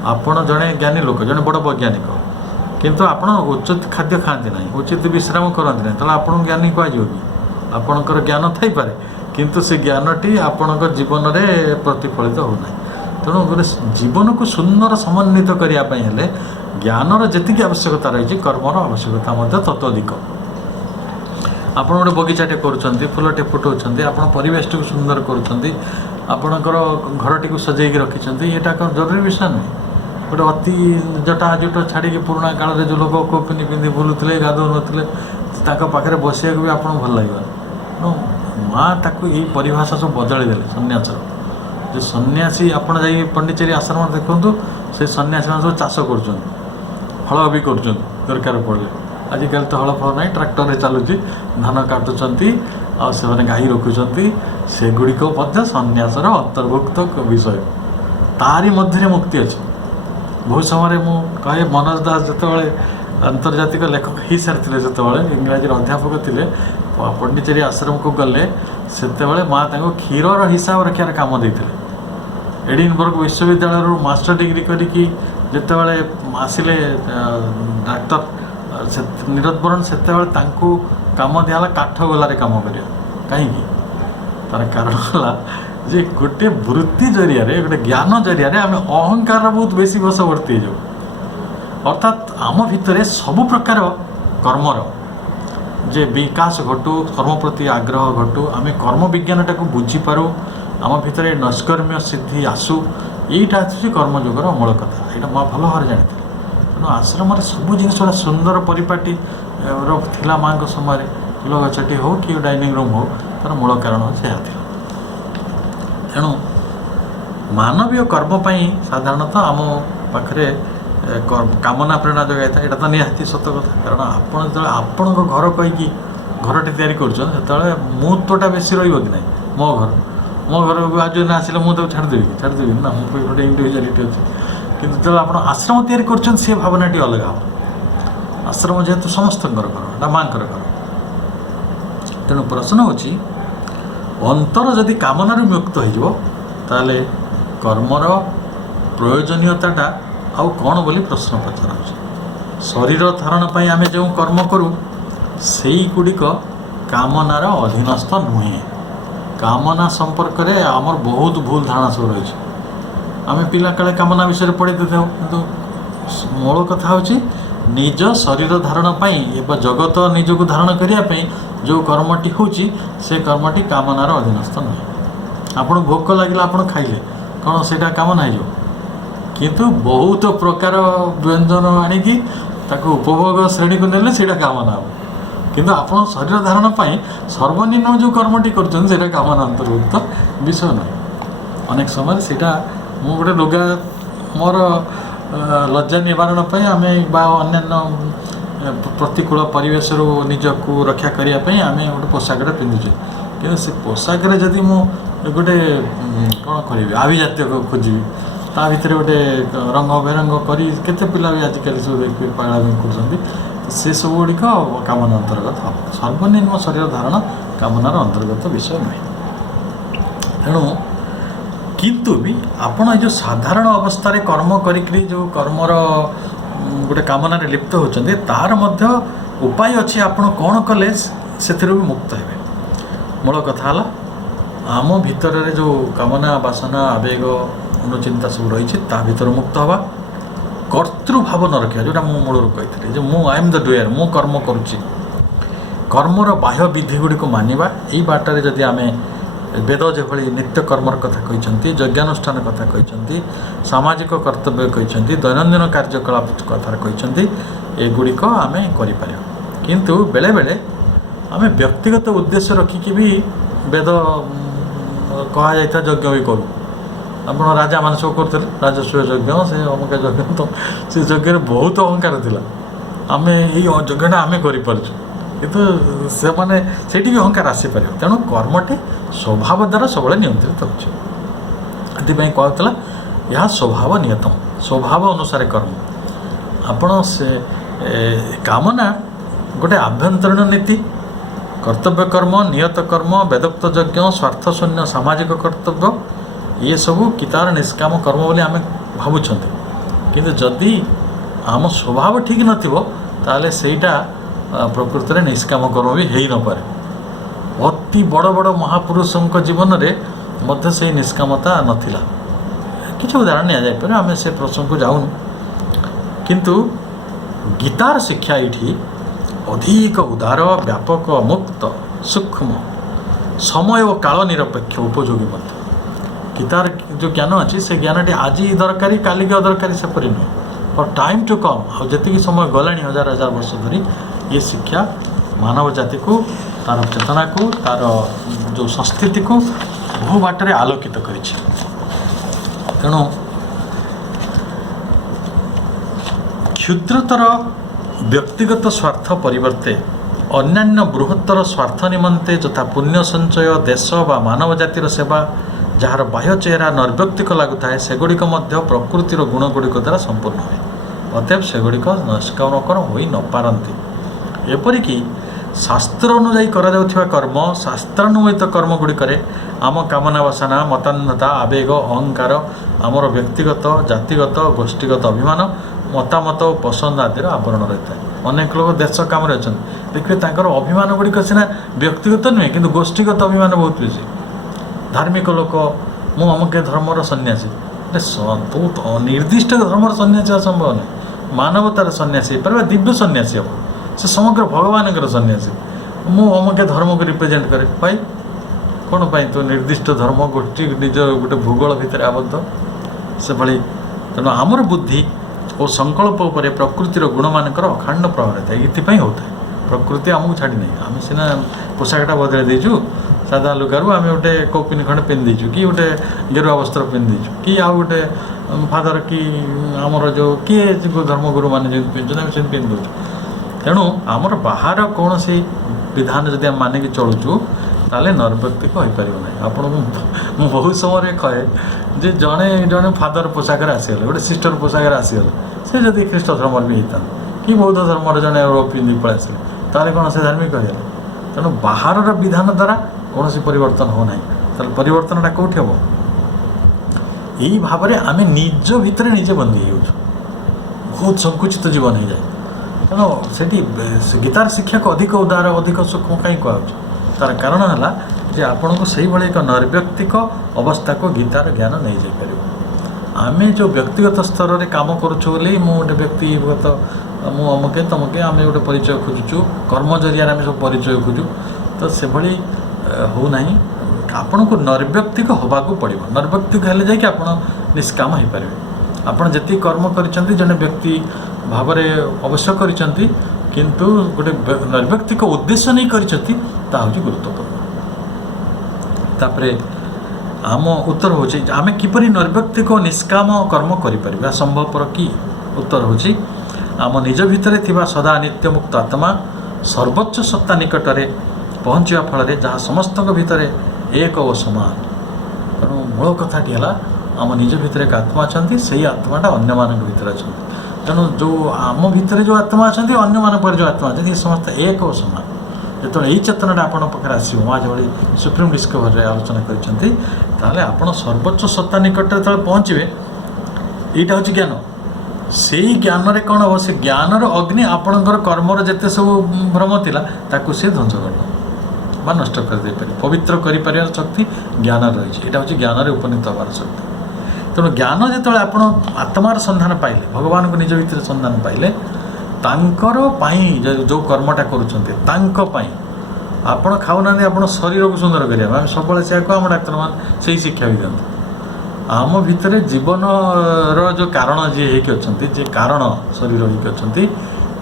आपण जड़े ज्ञानी लोक जड़े बड़ वैज्ञानिक किंतु आपण उचित खाद्य खाती ना उचित विश्राम करती ना तो आप ज्ञानी कह आपणकर ज्ञान थी पारे किंतु से ज्ञानटी आपण जीवन में प्रतिफलित होना तेणु गोटे जीवन को सुंदर समन्वित करने ज्ञानर जी आवश्यकता रही कर्मर आवश्यकता तत्वधिक आप गोटे बगीचाटे करुँच फूलटे फुटाऊँ आप परिवेश को सुंदर करपणकर घरटी को सजेक रखिंट यहाँ कौन जरूरी विषय नुहे गोटे अति जटा जुट छाड़ी पुराणा काल में जो लोग कोपिनी पिंधि बुलूले गाधो नुले पाखे बस भी आप भल लगे माँ ताकू ये परिभाषा सब बदलदेले सन्यासर जो सन्यासी आप पंडिचेरी आश्रम देखूँ से सन्यासी सब चाष कर हल भी कर दरकार पड़े आजिकल तो हल फल ना ट्रैक्टर में चलुची धान काटुंट से गाई रखुंट सेगुड़िक सन्यासर अंतर्भुक्त विषय तारी मध्य मुक्ति अच्छे बहुत समय मुझे मनोज दास जो अंतर्जातिक लेखक हो सारी जो इंग्राजी अध्यापक थे पंडिचेरी आश्रम को गले से माँ क्षीर हिसाब रखार कम देते एडिनबर्ग विश्वविद्यालय मास्टर डिग्री करी जितेबाला आसिले डाक्टर निरतबरण से कम दिहला काठ गोलार कम कर कहीं तार कारण है जे गोटे वृत्ति जरिया गोटे ज्ञान जरिया आम अहंकार बहुत बेसी वशवर्ती हो अर्थात आम भितर सबु प्रकार कर्मर जे विकास घटू कर्म प्रति आग्रह घटू आम कर्म विज्ञानटा को बुझीपारू आम भितर नैष्कर्म्य सिद्धि आसू यहीटा आसूँ कर्मयोगर मूल कथा यहाँ माँ भल भाव जानी तेणु आश्रम सब जिन सुंदर परिपाटी थिला माँ समय फूल गछटी हो कि डाइनिंग रूम हो तार मूल कारण से तेणु मानवीय कर्म साधारणतः आम पाखे कामना प्रेरणा जगह था यहाँ तो निहाती सत कथा कारण जो आपण घर कहीकि घरटे तैयारी करते मुहूर्तटा बेसी रही कि ना मो घर आज आसिले मुझे छाड़देवी ना मुझे गोटे इंडिविजुआलिटी अच्छे किंतु जो आप आश्रम तैयारी कर भावनाटी अलग हम आश्रम जेहेतु समस्त घर माँ घर तेणु प्रश्न होची अंतर जदि कामनार मुक्त हो ताले कर्मर प्रयोजनीयताटा आउ कौन बोली प्रश्न पचरा शरीर धारण पर आम जो कर्म करूँ से गुड़िक कामनार अधीनस्थ नुहे कामना संपर्क में आमर बहुत भूल धारणा सब रही आम पिला काले कामना विषय पढ़ी था कि मूल कथा हूँ निज शरीर धारण पर जगत निजक धारण करने जो कर्मटी हूँ से कर्मटी कामनार अधीनस्थ नुहे आपन भोक लगे आप खाइले कौन से कामना हो କିନ୍ତୁ ବହୁତ ପ୍ରକାର ବ୍ୟଞ୍ଜନ ଆଣିକି ତାକୁ ଉପଭୋଗ ଶ୍ରେଣୀକୁ ନେଲେ ସେଇଟା କାମନା ହେବ। କିନ୍ତୁ ଆପଣ ଶରୀର ଧାରଣ ପାଇଁ ସର୍ବନିମ୍ନ ଯେଉଁ କର୍ମଟି କରୁଛନ୍ତି ସେଇଟା କାମନା ଅନ୍ତର୍ଭୁକ୍ତ ବିଷୟ ନୁହେଁ। ଅନେକ ସମୟରେ ସେଇଟା ମୁଁ ଗୋଟେ ଲୁଗା ମୋର ଲଜ୍ଜା ନିବାରଣ ପାଇଁ ଆମେ ବା ଅନ୍ୟାନ୍ୟ ପ୍ରତିକୂଳ ପରିବେଶରୁ ନିଜକୁ ରକ୍ଷା କରିବା ପାଇଁ ଆମେ ଗୋଟେ ପୋଷାକଟା ପିନ୍ଧୁଛେ, କିନ୍ତୁ ସେ ପୋଷାକରେ ଯଦି ମୁଁ ଗୋଟେ କ'ଣ କରିବି ଆଭିଜାତ୍ୟ ଖୋଜିବି, ତା ଭିତରେ ଗୋଟେ ରଙ୍ଗ ବେରଙ୍ଗ କରି କେତେ ପିଲା ବି ଆଜିକାଲି ସବୁ ଦେଖିବେ ପାଗଳାମି କରୁଛନ୍ତି। ସେସବୁ ଗୁଡ଼ିକ କାମନା ଅନ୍ତର୍ଗତ ହେବ। ସର୍ବନିମ୍ନ ଶରୀର ଧାରଣ କାମନାର ଅନ୍ତର୍ଗତ ବିଷୟ ନୁହେଁ। ତେଣୁ କିନ୍ତୁ ବି ଆପଣ ଏ ଯେଉଁ ସାଧାରଣ ଅବସ୍ଥାରେ କର୍ମ କରିକିରି ଯେଉଁ କର୍ମର ଗୋଟେ କାମନାରେ ଲିପ୍ତ ହେଉଛନ୍ତି, ତାର ମଧ୍ୟ ଉପାୟ ଅଛି। ଆପଣ କ'ଣ କଲେ ସେଥିରୁ ବି ମୁକ୍ତ ହେବେ। ମୂଳ କଥା ହେଲା ଆମ ଭିତରରେ ଯେଉଁ କାମନା ବାସନା ଆବେଗ ଅନୁଚିନ୍ତା ସବୁ ରହିଛି ତା ଭିତରୁ ମୁକ୍ତ ହେବା। କର୍ତ୍ତୃଭାବ ନ ରଖିବା, ଯେଉଁଟା ମୁଁ ମୂଳରୁ କହିଥିଲି ଯେ ମୁଁ ଆଇ ଏମ୍ ଦ ଡୁୟର, ମୁଁ କର୍ମ କରୁଛି। କର୍ମର ବାହ୍ୟ ବିଧି ଗୁଡ଼ିକୁ ମାନିବା। ଏଇ ବାଟରେ ଯଦି ଆମେ ବେଦ ଯେଭଳି ନିତ୍ୟ କର୍ମର କଥା କହିଛନ୍ତି, ଯଜ୍ଞାନୁଷ୍ଠାନ କଥା କହିଛନ୍ତି, ସାମାଜିକ କର୍ତ୍ତବ୍ୟ କହିଛନ୍ତି, ଦୈନନ୍ଦିନ କାର୍ଯ୍ୟକଳାପ କଥା କହିଛନ୍ତି, ଏଗୁଡ଼ିକ ଆମେ କରିପାରିବା। କିନ୍ତୁ ବେଳେବେଳେ ଆମେ ବ୍ୟକ୍ତିଗତ ଉଦ୍ଦେଶ୍ୟ ରଖିକି ବି ବେଦ କୁହାଯାଇଥିବା ଯଜ୍ଞ ବି କରୁ। ଆପଣ ରାଜାମାନେ ସବୁ କରୁଥିଲେ ରାଜସ୍ୱ ଯଜ୍ଞ, ସେ ଅମୁକ ଯଜ୍ଞ, ତ ସେ ଯଜ୍ଞରେ ବହୁତ ଅହଙ୍କାର ଥିଲା। ଆମେ ଏଇ ଯଜ୍ଞଟା ଆମେ କରିପାରୁଛୁ, କିନ୍ତୁ ସେମାନେ ସେଇଠି ବି ଅହଙ୍କାର ଆସିପାରିବ। ତେଣୁ କର୍ମଟି ସ୍ୱଭାବ ଦ୍ୱାରା ସବୁବେଳେ ନିୟନ୍ତ୍ରିତ ହେଉଛି। ସେଥିପାଇଁ କୁହାହେଉଥିଲା ଏହା ସ୍ୱଭାବ ନିୟତମ, ସ୍ୱଭାବ ଅନୁସାରେ କର୍ମ। ଆପଣ ସେ କାମନା ଗୋଟେ ଆଭ୍ୟନ୍ତରୀଣ ନୀତି, କର୍ତ୍ତବ୍ୟ କର୍ମ, ନିୟତ କର୍ମ, ବେଦୋକ୍ତ ଯଜ୍ଞ, ସ୍ୱାର୍ଥଶୂନ୍ୟ ସାମାଜିକ କର୍ତ୍ତବ୍ୟ, ଇଏ ସବୁ କି ତାର ନିଷ୍କାମ କର୍ମ ବୋଲି ଆମେ ଭାବୁଛନ୍ତି। କିନ୍ତୁ ଯଦି ଆମ ସ୍ୱଭାବ ଠିକ୍ ନଥିବ ତାହେଲେ ସେଇଟା ପ୍ରକୃତରେ ନିଷ୍କାମ କର୍ମ ବି ହେଇନପାରେ। ଅତି ବଡ଼ ବଡ଼ ମହାପୁରୁଷଙ୍କ ଜୀବନରେ ମଧ୍ୟ ସେଇ ନିଷ୍କାମତା ନଥିଲା। କିଛି ଉଦାହରଣ ନିଆଯାଇପାରେ, ଆମେ ସେ ପ୍ରସଙ୍ଗକୁ ଯାଉନୁ। କିନ୍ତୁ ଗୀତାର ଶିକ୍ଷା ଏଇଠି ଅଧିକ ଉଦାର, ବ୍ୟାପକ, ମୁକ୍ତ, ସୂକ୍ଷ୍ମ, ସମୟ ଓ କାଳ ନିରପେକ୍ଷ, ଉପଯୋଗୀ ମଧ୍ୟ। ଗୀତାର ଯେଉଁ ଜ୍ଞାନ ଅଛି ସେ ଜ୍ଞାନଟି ଆଜି ଦରକାରୀ, କାଲିକି ଅଦରକାରୀ ସେପରି ନୁହେଁ। ଫର୍ ଟାଇମ୍ ଟୁ କମ୍, ଆଉ ଯେତିକି ସମୟ ଗଲାଣି ହଜାର ହଜାର ବର୍ଷ ଧରି ଏ ଶିକ୍ଷା ମାନବ ଜାତିକୁ, ତା'ର ଚେତନାକୁ, ତା'ର ଯେଉଁ ସଂସ୍କୃତିକୁ ବହୁ ବାଟରେ ଆଲୋକିତ କରିଛି। ତେଣୁ କ୍ଷୁଦ୍ରତର ବ୍ୟକ୍ତିଗତ ସ୍ୱାର୍ଥ ପରିବର୍ତ୍ତେ ଅନ୍ୟାନ୍ୟ ବୃହତ୍ତର ସ୍ୱାର୍ଥ ନିମନ୍ତେ ଯଥା ପୁଣ୍ୟ ସଞ୍ଚୟ, ଦେଶ ବା ମାନବ ଜାତିର ସେବା, ଯାହାର ବାହ୍ୟ ଚେହେରା ନୈର୍ବକ୍ତିକ ଲାଗୁଥାଏ, ସେଗୁଡ଼ିକ ମଧ୍ୟ ପ୍ରକୃତିର ଗୁଣଗୁଡ଼ିକ ଦ୍ୱାରା ସମ୍ପୂର୍ଣ୍ଣ ହୁଏ। ଅତଏବ ସେଗୁଡ଼ିକ ନିଷ୍କାମକର ହୋଇ ନପାରନ୍ତି। ଏପରିକି ଶାସ୍ତ୍ର ଅନୁଯାୟୀ କରାଯାଉଥିବା କର୍ମ, ଶାସ୍ତ୍ରାନୁମୋଦିତ କର୍ମଗୁଡ଼ିକରେ ଆମ କାମନା ବାସନା, ମତାନ୍ଧତା, ଆବେଗ, ଅହଙ୍କାର, ଆମର ବ୍ୟକ୍ତିଗତ, ଜାତିଗତ, ଗୋଷ୍ଠୀଗତ ଅଭିମାନ, ମତାମତ ଓ ପସନ୍ଦ ଆଦିର ଆବରଣ ରହିଥାଏ। ଅନେକ ଲୋକ ଦେଶ କାମରେ ଅଛନ୍ତି, ଦେଖିବେ ତାଙ୍କର ଅଭିମାନ ଗୁଡ଼ିକ ସିନା ବ୍ୟକ୍ତିଗତ ନୁହେଁ, କିନ୍ତୁ ଗୋଷ୍ଠୀଗତ ଅଭିମାନ ବହୁତ ବେଶୀ। ଧାର୍ମିକ ଲୋକ, ମୁଁ ଅମୁକ ଧର୍ମର ସନ୍ନ୍ୟାସୀ, ତୁ ନିର୍ଦ୍ଦିଷ୍ଟ ଧର୍ମର ସନ୍ନ୍ୟାସୀ ହେବା ସମ୍ଭବ ନୁହେଁ। ମାନବତାର ସନ୍ନ୍ୟାସୀ ହେଇପାରିବ, ଦିବ୍ୟ ସନ୍ନ୍ୟାସୀ ହେବ, ସେ ସମଗ୍ର ଭଗବାନଙ୍କର ସନ୍ନ୍ୟାସୀ। ମୁଁ ଅମୁକ ଧର୍ମକୁ ରିପ୍ରେଜେଣ୍ଟ କରେ, ଭାଇ କ'ଣ ପାଇଁ ତୁ ନିର୍ଦ୍ଦିଷ୍ଟ ଧର୍ମ ଗୋଷ୍ଠୀ ନିଜ ଗୋଟେ ଭୂଗୋଳ ଭିତରେ ଆବଦ୍ଧ ସେଭଳି। ତେଣୁ ଆମର ବୁଦ୍ଧି ଓ ସଂକଳ୍ପ ଉପରେ ପ୍ରକୃତିର ଗୁଣମାନଙ୍କର ଅଖଣ୍ଡ ପ୍ରଭାବ ରହିଥାଏ। ଏଥିପାଇଁ ହେଉଥାଏ, ପ୍ରକୃତି ଆମକୁ ଛାଡ଼ି ନାହିଁ। ଆମେ ସିନା ପୋଷାକଟା ବଦଳାଇ ଦେଇଛୁ, ସାଧା ଲୁଗାରୁ ଆମେ ଗୋଟେ କୌପିନି ଖଣ୍ଡେ ପିନ୍ଧି ଦେଇଛୁ, କି ଗୋଟେ ଗେରୁଆ ବସ୍ତ୍ର ପିନ୍ଧି ଦେଇଛୁ, କି ଆଉ ଗୋଟେ ଫାଦର କି ଆମର ଯେଉଁ କିଏ ଧର୍ମଗୁରୁମାନେ ଯେମିତି ପିନ୍ଧୁଛନ୍ତି ଆମେ ସେମିତି ପିନ୍ଧି ଦେଉଛୁ। ତେଣୁ ଆମର ବାହାର କୌଣସି ବିଧାନ ଯଦି ଆମେ ମାନିକି ଚଳୁଛୁ ତାହେଲେ ନୈର୍ବକ୍ତିକ ହୋଇପାରିବ ନାହିଁ। ଆପଣଙ୍କୁ ମୁଁ ବହୁତ ସମୟରେ କହେ ଯେ ଜଣେ ଫାଦର ପୋଷାକରେ ଆସିଗଲେ, ଗୋଟେ ସିଷ୍ଟର ପୋଷାକରେ ଆସିଗଲେ, ସେ ଯଦି ଖ୍ରୀଷ୍ଟ ଧର୍ମର ବି ହେଇଥାନ୍ତା କି ବୌଦ୍ଧ ଧର୍ମର ଜଣେ ପିନ୍ଧି ପଳେଇ ଆସିଲେ, ତାହେଲେ କ'ଣ ସେ ଧାର୍ମିକ ହେଇଗଲେ? ତେଣୁ ବାହାରର ବିଧାନ ଦ୍ୱାରା କୌଣସି ପରିବର୍ତ୍ତନ ହେଉନାହିଁ। ତାହେଲେ ପରିବର୍ତ୍ତନଟା କେଉଁଠି ହେବ? ଏଇ ଭାବରେ ଆମେ ନିଜ ଭିତରେ ନିଜେ ବନ୍ଦୀ ହେଇଯାଉଛୁ, ବହୁତ ସଙ୍କୁଚିତ ଜୀବନ ହେଇଯାଏ। ତେଣୁ ସେଠି ଗୀତାର ଶିକ୍ଷାକୁ ଅଧିକ ଉଦାର, ଅଧିକ ସୂକ୍ଷ୍ମ କାହିଁ କୁହାଯାଉଛି? ତା'ର କାରଣ ହେଲା ଯେ ଆପଣଙ୍କୁ ସେଇଭଳି ଏକ ନୈର୍ବକ୍ତିକ ଅବସ୍ଥାକୁ ଗୀତାର ଜ୍ଞାନ ନେଇଯାଇପାରିବ। ଆମେ ଯେଉଁ ବ୍ୟକ୍ତିଗତ ସ୍ତରରେ କାମ କରୁଛୁ ବୋଲି ମୁଁ ଗୋଟେ ବ୍ୟକ୍ତିଗତ, ମୁଁ ଅମୁକେ ତମକେ ଆମେ ଗୋଟେ ପରିଚୟ ଖୋଜୁଛୁ, କର୍ମ ଜରିଆରେ ଆମେ ସବୁ ପରିଚୟ ଖୋଜୁ, ତ ସେଭଳି ହେଉନାହିଁ। ଆପଣଙ୍କୁ ନୈର୍ବକ୍ତିକ ହେବାକୁ ପଡ଼ିବ। ନୈର୍ବକ୍ତିକ ହେଲେ ଯାଇକି ଆପଣ ନିଷ୍କାମ ହୋଇପାରିବେ। ଆପଣ ଯେତିକି କର୍ମ କରିଛନ୍ତି ଜଣେ ବ୍ୟକ୍ତି ଭାବରେ ଅବଶ୍ୟ କରିଛନ୍ତି, କିନ୍ତୁ ଗୋଟେ ନୈର୍ବ୍ୟକ୍ତିକ ଉଦ୍ଦେଶ୍ୟ ନେଇ କରିଛନ୍ତି, ତାହା ହେଉଛି ଗୁରୁତ୍ୱପୂର୍ଣ୍ଣ। ତାପରେ ଆମ ଉତ୍ତର ହେଉଛି ଆମେ କିପରି ନୈର୍ବ୍ୟକ୍ତିକ ନିଷ୍କାମ କର୍ମ କରିପାରିବା ସମ୍ଭବପର କି? ଉତ୍ତର ହେଉଛି ଆମ ନିଜ ଭିତରେ ଥିବା ସଦା ନିତ୍ୟମୁକ୍ତ ଆତ୍ମା ସର୍ବୋଚ୍ଚ ସତ୍ତା ନିକଟରେ ପହଞ୍ଚିବା ଫଳରେ ଯାହା ସମସ୍ତଙ୍କ ଭିତରେ ଏକ ଓ ସମାନ। ତେଣୁ ମୂଳ କଥାଟି ହେଲା ଆମ ନିଜ ଭିତରେ ଏକ ଆତ୍ମା ଅଛନ୍ତି, ସେଇ ଆତ୍ମାଟା ଅନ୍ୟମାନଙ୍କ ଭିତରେ ଅଛନ୍ତି। ତେଣୁ ଯେଉଁ ଆମ ଭିତରେ ଯେଉଁ ଆତ୍ମା ଅଛନ୍ତି, ଅନ୍ୟମାନଙ୍କ ପାଖରେ ଯେଉଁ ଆତ୍ମା ଅଛନ୍ତି, ଏ ସମସ୍ତେ ଏକ ଓ ସମାନ। ଯେତେବେଳେ ଏଇ ଚେତନାଟା ଆପଣଙ୍କ ପାଖରେ ଆସିବ, ମା ଯେଭଳି ସୁପ୍ରିମ୍ ଡିସ୍କଭରିରେ ଆଲୋଚନା କରିଛନ୍ତି, ତାହେଲେ ଆପଣ ସର୍ବୋଚ୍ଚ ସତ୍ତା ନିକଟରେ ଯେତେବେଳେ ପହଞ୍ଚିବେ, ଏଇଟା ହେଉଛି ଜ୍ଞାନ। ସେଇ ଜ୍ଞାନରେ କ'ଣ ହେବ? ସେ ଜ୍ଞାନର ଅଗ୍ନି ଆପଣଙ୍କର କର୍ମର ଯେତେ ସବୁ ଭ୍ରମ ଥିଲା ତାକୁ ସେ ଧ୍ୱଂସ କରିବ ବା ନଷ୍ଟ କରିଦେଇପାରିବ। ପବିତ୍ର କରିପାରିବାର ଶକ୍ତି ଜ୍ଞାନ ରହିଛି। ଏଇଟା ହେଉଛି ଜ୍ଞାନରେ ଉପନୀତ ହେବାର ଶକ୍ତି। ତେଣୁ ଜ୍ଞାନ ଯେତେବେଳେ ଆପଣ ଆତ୍ମାର ସନ୍ଧାନ ପାଇଲେ, ଭଗବାନଙ୍କୁ ନିଜ ଭିତରେ ସନ୍ଧାନ ପାଇଲେ, ତାଙ୍କର ପାଇଁ ଯେଉଁ କର୍ମଟା କରୁଛନ୍ତି, ତାଙ୍କ ପାଇଁ ଆପଣ ଖାଉନାହାନ୍ତି ଆପଣ ଶରୀରକୁ ସୁନ୍ଦର କରିବା ପାଇଁ। ଆମେ ସବୁବେଳେ ସେୟାକୁ ଆମ ଡାକ୍ତରମାନେ ସେଇ ଶିକ୍ଷା ବି ଦିଅନ୍ତି। ଆମ ଭିତରେ ଜୀବନର ଯେଉଁ କାରଣ ଯିଏ ହେଇକି ଅଛନ୍ତି, ଯେ କାରଣ ଶରୀର ହେଇକି ଅଛନ୍ତି,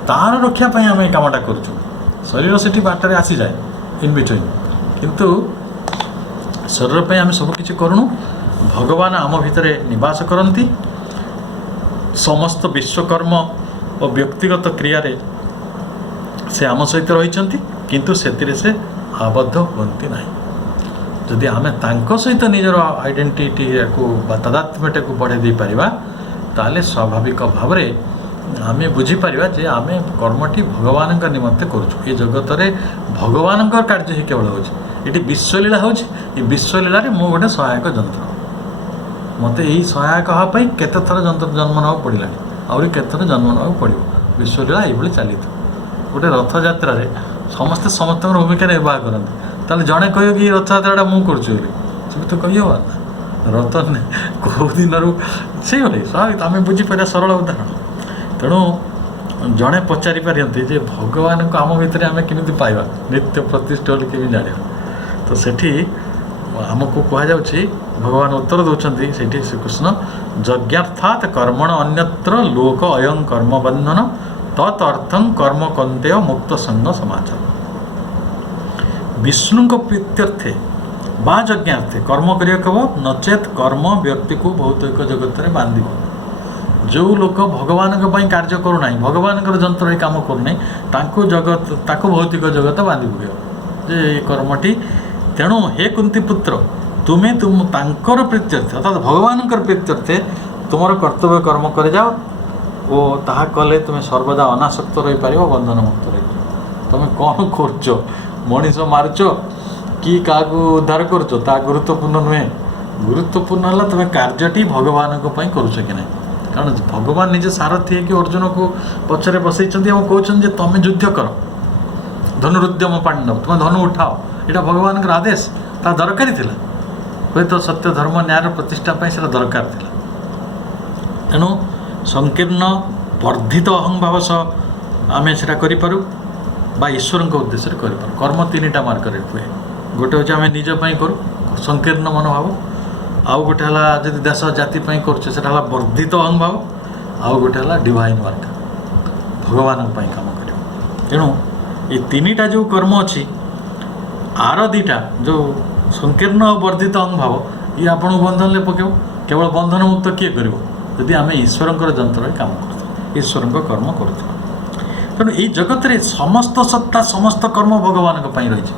ତାର ରକ୍ଷା ପାଇଁ ଆମେ ଏ କାମଟା କରୁଛୁ। ଶରୀର ସେଠି ବାଟରେ ଆସିଯାଏ ଇନ୍ ବିଟୁଇନ୍, କିନ୍ତୁ ଶରୀର ପାଇଁ ଆମେ ସବୁକିଛି କରୁନୁ। ଭଗବାନ ଆମ ଭିତରେ ନିବାସ କରନ୍ତି। ସମସ୍ତ ବିଶ୍ୱକର୍ମ ଓ ବ୍ୟକ୍ତିଗତ କ୍ରିୟାରେ ସେ ଆମ ସହିତ ରହିଛନ୍ତି, କିନ୍ତୁ ସେଥିରେ ସେ ଆବଦ୍ଧ ହୁଅନ୍ତି ନାହିଁ। ଯଦି ଆମେ ତାଙ୍କ ସହିତ ନିଜର ଆଇଡେଣ୍ଟିଟିକୁ ବା ତାଦାତ୍ମ୍ୟଟାକୁ ବଢ଼ାଇ ଦେଇପାରିବା, ତାହେଲେ ସ୍ୱାଭାବିକ ଭାବରେ ଆମେ ବୁଝିପାରିବା ଯେ ଆମେ କର୍ମଟି ଭଗବାନଙ୍କ ନିମନ୍ତେ କରୁଛୁ। ଏ ଜଗତରେ ଭଗବାନଙ୍କର କାର୍ଯ୍ୟ ହିଁ କେବଳ ହେଉଛି। ଏଠି ବିଶ୍ୱଲୀଳା ହେଉଛି। ଏ ବିଶ୍ୱଲୀଳାରେ ମୁଁ ଗୋଟେ ସହାୟକ ଯନ୍ତ୍ର। ମୋତେ ଏଇ ସହାୟକ ହେବା ପାଇଁ କେତେ ଥର ଜନ୍ମ ନେବାକୁ ପଡ଼ିଲାଣି, ଆହୁରି କେତେଥର ଜନ୍ମ ନେବାକୁ ପଡ଼ିବ। ବିଶ୍ୱଲୀଳା ଏଇଭଳି ଚାଲିଥିବ। ଗୋଟେ ରଥଯାତ୍ରାରେ ସମସ୍ତେ ସମସ୍ତଙ୍କର ଭୂମିକା ନିର୍ବାହ କରନ୍ତି, ତାହେଲେ ଜଣେ କହିବ କି ରଥଯାତ୍ରାଟା ମୁଁ କରୁଛି ବୋଲି, ସେମିତି ତ କହିହେବ ନା। ରଥ କେଉଁ ଦିନରୁ ସେଇଭଳି ସ୍ୱାଭାବିକ ଆମେ ବୁଝିପାରିବା, ସରଳ ଉଦାହରଣ। ତେଣୁ ଜଣେ ପଚାରି ପାରନ୍ତି ଯେ ଭଗବାନଙ୍କୁ ଆମ ଭିତରେ ଆମେ କେମିତି ପାଇବା, ନିତ୍ୟ ପ୍ରତିଷ୍ଠା ବୋଲି କେମିତି ଜାଣିବା? ତ ସେଠି ଆମକୁ କୁହାଯାଉଛି, ଭଗବାନ ଉତ୍ତର ଦେଉଛନ୍ତି ସେଇଠି ଶ୍ରୀକୃଷ୍ଣ, ଯଜ୍ଞାର୍ଥାତ୍ କର୍ମଣ ଅନ୍ୟତ୍ର ଲୋକ ଅୟଂ କର୍ମ ବନ୍ଧନ ତତ୍ ଅର୍ଥଂ କର୍ମ କନ୍ତେୟ ମୁକ୍ତ ସଙ୍ଗ ସମାଚାର। ବିଷ୍ଣୁଙ୍କ ପ୍ରୀତ୍ୟର୍ଥେ ବା ଯଜ୍ଞାର୍ଥେ କର୍ମ କରିବାକୁ ହେବ, ନଚେତ୍ କର୍ମ ବ୍ୟକ୍ତିକୁ ଭୌତିକ ଜଗତରେ ବାନ୍ଧିବ। ଯେଉଁ ଲୋକ ଭଗବାନଙ୍କ ପାଇଁ କାର୍ଯ୍ୟ କରୁନାହିଁ, ଭଗବାନଙ୍କର ଯନ୍ତ୍ର ଏଇ କାମ କରୁନାହିଁ, ତାକୁ ଭୌତିକ ଜଗତ ବାନ୍ଧି ପକାଇବ ଯେ ଏ କର୍ମଟି। ତେଣୁ ହେ କୁନ୍ତି ପୁତ୍ର, ତୁମେ ତାଙ୍କର ପ୍ରୀତ୍ୟର୍ଥେ ଅର୍ଥାତ୍ ଭଗବାନଙ୍କର ପ୍ରୀତ୍ୟର୍ଥେ ତୁମର କର୍ତ୍ତବ୍ୟ କର୍ମ କରିଯାଅ, ଓ ତାହା କଲେ ତୁମେ ସର୍ବଦା ଅନାସକ୍ତ ରହିପାରିବ, ବନ୍ଧନମୁକ୍ତ ରହିପାରିବ। ତୁମେ କ'ଣ କରୁଛ, ମଣିଷ ମାରୁଛ କି କାହାକୁ ଉଦ୍ଧାର କରୁଛ, ତାହା ଗୁରୁତ୍ୱପୂର୍ଣ୍ଣ ନୁହେଁ। ଗୁରୁତ୍ୱପୂର୍ଣ୍ଣ ହେଲା ତୁମେ କାର୍ଯ୍ୟଟି ଭଗବାନଙ୍କ ପାଇଁ କରୁଛ କି ନାହିଁ। କାରଣ ଭଗବାନ ନିଜେ ସାରଥି ହେଇକି ଅର୍ଜୁନକୁ ପଛରେ ବସେଇଛନ୍ତି ଏବଂ କହୁଛନ୍ତି ଯେ ତୁମେ ଯୁଦ୍ଧ କର, ଧନୁରୁଦ୍ୟମ ପାଣ୍ଡବ, ତୁମେ ଧନୁ ଉଠାଅ। ଏଇଟା ଭଗବାନଙ୍କର ଆଦେଶ। ତା ଦରକାରୀ ଥିଲା, ହୁଏତ ସତ୍ୟ ଧର୍ମ ନ୍ୟାୟର ପ୍ରତିଷ୍ଠା ପାଇଁ ସେଟା ଦରକାର ଥିଲା। ତେଣୁ ସଂକୀର୍ଣ୍ଣ ବର୍ଦ୍ଧିତ ଅହଂଭାବ ସହ ଆମେ ସେଟା କରିପାରୁ ବା ଈଶ୍ୱରଙ୍କ ଉଦ୍ଦେଶ୍ୟରେ କରିପାରୁ। କର୍ମ ତିନିଟା ମାର୍ଗରେ ହୁଏ। ଗୋଟେ ହେଉଛି ଆମେ ନିଜ ପାଇଁ କରୁ, ସଂକୀର୍ଣ୍ଣ ମନୋଭାବ। ଆଉ ଗୋଟେ ହେଲା ଯଦି ଦେଶ ଜାତି ପାଇଁ କରୁଛେ, ସେଟା ହେଲା ବର୍ଦ୍ଧିତ ଅହଂଭାବ। ଆଉ ଗୋଟେ ହେଲା ଡିଭାଇନ୍ ୱାର୍କ, ଭଗବାନଙ୍କ ପାଇଁ କାମ କରିବା। ତେଣୁ ଏ ତିନିଟା ଯେଉଁ କର୍ମ ଅଛି, ଆର ଦୁଇଟା ଯେଉଁ ସଂକୀର୍ଣ୍ଣ ଆଉ ବର୍ଦ୍ଧିତ ଅହଂଭାବ, ଇଏ ଆପଣଙ୍କୁ ବନ୍ଧନରେ ପକାଇବ। କେବଳ ବନ୍ଧନମୁକ୍ତ କିଏ କରିବ? ଯଦି ଆମେ ଈଶ୍ୱରଙ୍କର ଯନ୍ତ୍ରରେ କାମ କରୁଥିବା, ଈଶ୍ୱରଙ୍କ କର୍ମ କରୁଥିବା। ତେଣୁ ଏଇ ଜଗତରେ ସମସ୍ତ ସତ୍ତା, ସମସ୍ତ କର୍ମ ଭଗବାନଙ୍କ ପାଇଁ ରହିଛି।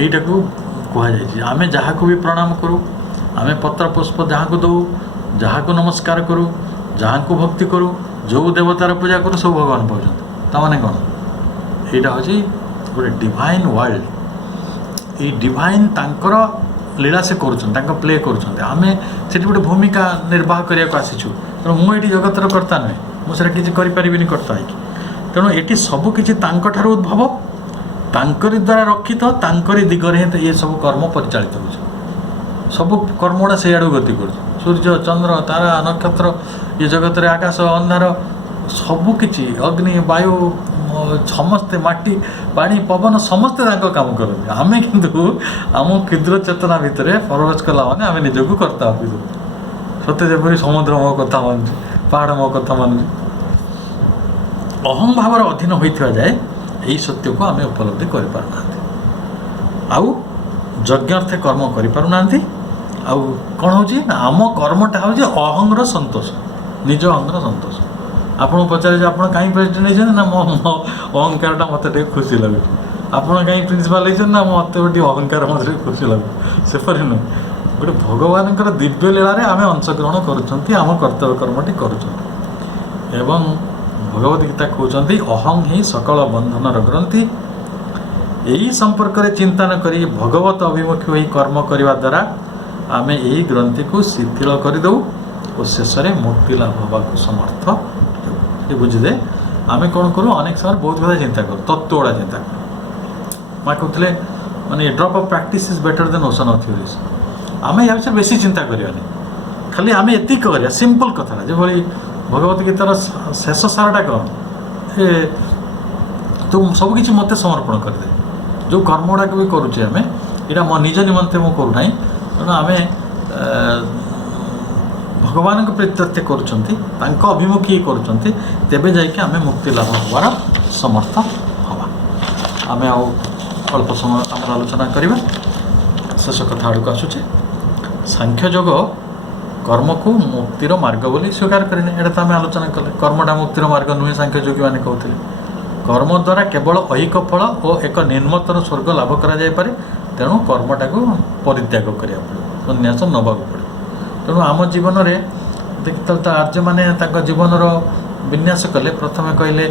ଏଇଟାକୁ କୁହାଯାଇଛି। ଆମେ ଯାହାକୁ ବି ପ୍ରଣାମ କରୁ, ଆମେ ପତ୍ର ପୁଷ୍ପ ଯାହାକୁ ଦେଉ, ଯାହାକୁ ନମସ୍କାର କରୁ, ଯାହାକୁ ଭକ୍ତି କରୁ, ଯେଉଁ ଦେବତାର ପୂଜା କରୁ, ସବୁ ଭଗବାନ ପାଉଛନ୍ତି। ତାମାନେ କ'ଣ? ଏଇଟା ହେଉଛି ଗୋଟେ ଡିଭାଇନ୍ ୱାର୍ଲଡ। ଏଇ ଡିଭାଇନ୍ ତାଙ୍କର ଲୀଳା ସେ କରୁଛନ୍ତି, ତାଙ୍କ ପ୍ଲେ କରୁଛନ୍ତି। ଆମେ ସେଠି ଗୋଟେ ଭୂମିକା ନିର୍ବାହ କରିବାକୁ ଆସିଛୁ। ତେଣୁ ମୁଁ ଏଠି ଜଗତର କର୍ତ୍ତା ନୁହେଁ, ମୁଁ ସେଟା କିଛି କରିପାରିବିନି କର୍ତ୍ତା ହେଇକି। ତେଣୁ ଏଠି ସବୁକିଛି ତାଙ୍କଠାରୁ ଉଦ୍ଭବ, ତାଙ୍କରି ଦ୍ୱାରା ରକ୍ଷିତ, ତାଙ୍କରି ଦିଗରେ ହିଁ ଏ ସବୁ କର୍ମ ପରିଚାଳିତ ହେଉଛି। ସବୁ କର୍ମଗୁଡ଼ା ସେଇଆଡ଼କୁ ଗତି କରୁଛି। ସୂର୍ଯ୍ୟ, ଚନ୍ଦ୍ର, ତାରା, ନକ୍ଷତ୍ର, ଏ ଜଗତରେ ଆକାଶ, ଅନ୍ଧାର, ସବୁକିଛି, ଅଗ୍ନି, ବାୟୁ, ସମସ୍ତେ, ମାଟି, ପାଣି, ପବନ, ସମସ୍ତେ ତାଙ୍କ କାମ କରନ୍ତି। ଆମେ କିନ୍ତୁ ଆମ କ୍ଷୁଦ୍ର ଚେତନା ଭିତରେ ପ୍ରବେଶ କଲା ମାନେ ଆମେ ନିଜକୁ କର୍ତ୍ତା ଭାବି ଦେଉ। ସତେ ଯେପରି ସମୁଦ୍ର ମୋ କଥା ମାନୁଛି, ପାହାଡ଼ ମୋ କଥା ମାନୁଛି। ଅହଂ ଭାବର ଅଧୀନ ହୋଇଥିବା ଯାଏ ଏହି ସତ୍ୟକୁ ଆମେ ଉପଲବ୍ଧି କରିପାରୁନାହାନ୍ତି। ଆଉ ଯଜ୍ଞାର୍ଥେ କର୍ମ କରିପାରୁନାହାନ୍ତି। ଆଉ କ'ଣ ହେଉଛି ନା ଆମ କର୍ମଟା ହେଉଛି ଅହଂର ସନ୍ତୋଷ, ନିଜ ଅହଂର ସନ୍ତୋଷ। ଆପଣଙ୍କୁ ପଚାରେ ଯେ ଆପଣ କାହିଁ ପ୍ରେସିଡେଣ୍ଟ ହେଇଛନ୍ତି, ନା ମୋ ଅହଙ୍କାରଟା ମୋତେ ଟିକେ ଖୁସି ଲାଗୁଛି। ଆପଣ କାହିଁ ପ୍ରିନ୍ସିପାଲ୍ ହେଇଛନ୍ତି, ନା ମୋତେ ଟିକେ ଅହଙ୍କାର ମୋତେ ଟିକେ ଖୁସି ଲାଗୁଛି। ସେପରି ନୁହେଁ, ଗୋଟେ ଭଗବାନଙ୍କର ଦିବ୍ୟ ଲୀଳାରେ ଆମେ ଅଂଶଗ୍ରହଣ କରୁଛନ୍ତି, ଆମ କର୍ତ୍ତବ୍ୟ କର୍ମଟି କରୁଛନ୍ତି। ଏବଂ ଭଗବତ ଗୀତା କହୁଛନ୍ତି ଅହଂ ହିଁ ସକଳ ବନ୍ଧନର ଗ୍ରନ୍ଥି। ଏହି ସମ୍ପର୍କରେ ଚିନ୍ତା ନ କରି ଭଗବତ ଅଭିମୁଖୀ ହୋଇ କର୍ମ କରିବା ଦ୍ୱାରା ଆମେ ଏହି ଗ୍ରନ୍ଥିକୁ ଶିଥିଳ କରିଦେଉ ଓ ଶେଷରେ ମୁକ୍ତି ଲାଭ ହେବାକୁ ସମର୍ଥ ହେଉ। ବୁଝିଲେ, ଆମେ କ'ଣ କରୁ, ଅନେକ ସମୟରେ ବହୁତ କଥା ଚିନ୍ତା କରୁ, ତତ୍ତ୍ୱ ଗୁଡ଼ା ଚିନ୍ତା କରୁ। ମା କହୁଥିଲେ ମାନେ drop of practice is better than ocean of theories. ଆମେ ଏହା ବିଷୟରେ ବେଶୀ ଚିନ୍ତା କରିବାନି, ଖାଲି ଆମେ ଏତିକି କରିବା ସିମ୍ପଲ୍ କଥାଟା, ଯେଭଳି ଭଗବତ ଗୀତାର ଶେଷ ସାରଟା କ'ଣ, ଯେ ତୁ ସବୁକିଛି ମୋତେ ସମର୍ପଣ କରିଦେ। ଯେଉଁ କର୍ମ ଗୁଡ଼ାକ ବି କରୁଛେ ଆମେ, ଏଇଟା ମୋ ନିଜ ନିମନ୍ତେ ମୁଁ କରୁନାହିଁ, ତେଣୁ ଆମେ ଭଗବାନଙ୍କ ପ୍ରୀତ୍ୟର୍ଥେ କରୁଛନ୍ତି, ତାଙ୍କ ଅଭିମୁଖୀ କରୁଛନ୍ତି, ତେବେ ଯାଇକି ଆମେ ମୁକ୍ତି ଲାଭ ହେବାର ସମର୍ଥ ହେବା। ଆମେ ଆଉ ଅଳ୍ପ ସମୟ ଆମର ଆଲୋଚନା କରିବା, ଶେଷ କଥା ଆଡ଼କୁ ଆସୁଛେ। ସାଂଖ୍ୟ ଯୋଗ କର୍ମକୁ ମୁକ୍ତିର ମାର୍ଗ ବୋଲି ସ୍ୱୀକାର କରିନି, ଏଇଟା ତ ଆମେ ଆଲୋଚନା କଲେ। କର୍ମଟା ମୁକ୍ତିର ମାର୍ଗ ନୁହେଁ, ସାଂଖ୍ୟ ଯୋଗୀମାନେ କହୁଥିଲେ। କର୍ମ ଦ୍ୱାରା କେବଳ ଐହିକ ଫଳ ଓ ଏକ ନିମ୍ନତର ସ୍ୱର୍ଗ ଲାଭ କରାଯାଇପାରେ, ତେଣୁ କର୍ମଟାକୁ ପରିତ୍ୟାଗ କରିବାକୁ ପଡ଼ିବ, ସନ୍ନ୍ୟାସ ନେବାକୁ ପଡ଼ିବ। ତେଣୁ ଆମ ଜୀବନରେ ଦେଖିଥିଲେ ତ ଆର୍ଯ୍ୟମାନେ ତାଙ୍କ ଜୀବନର ବିନ୍ୟାସ କଲେ। ପ୍ରଥମେ କହିଲେ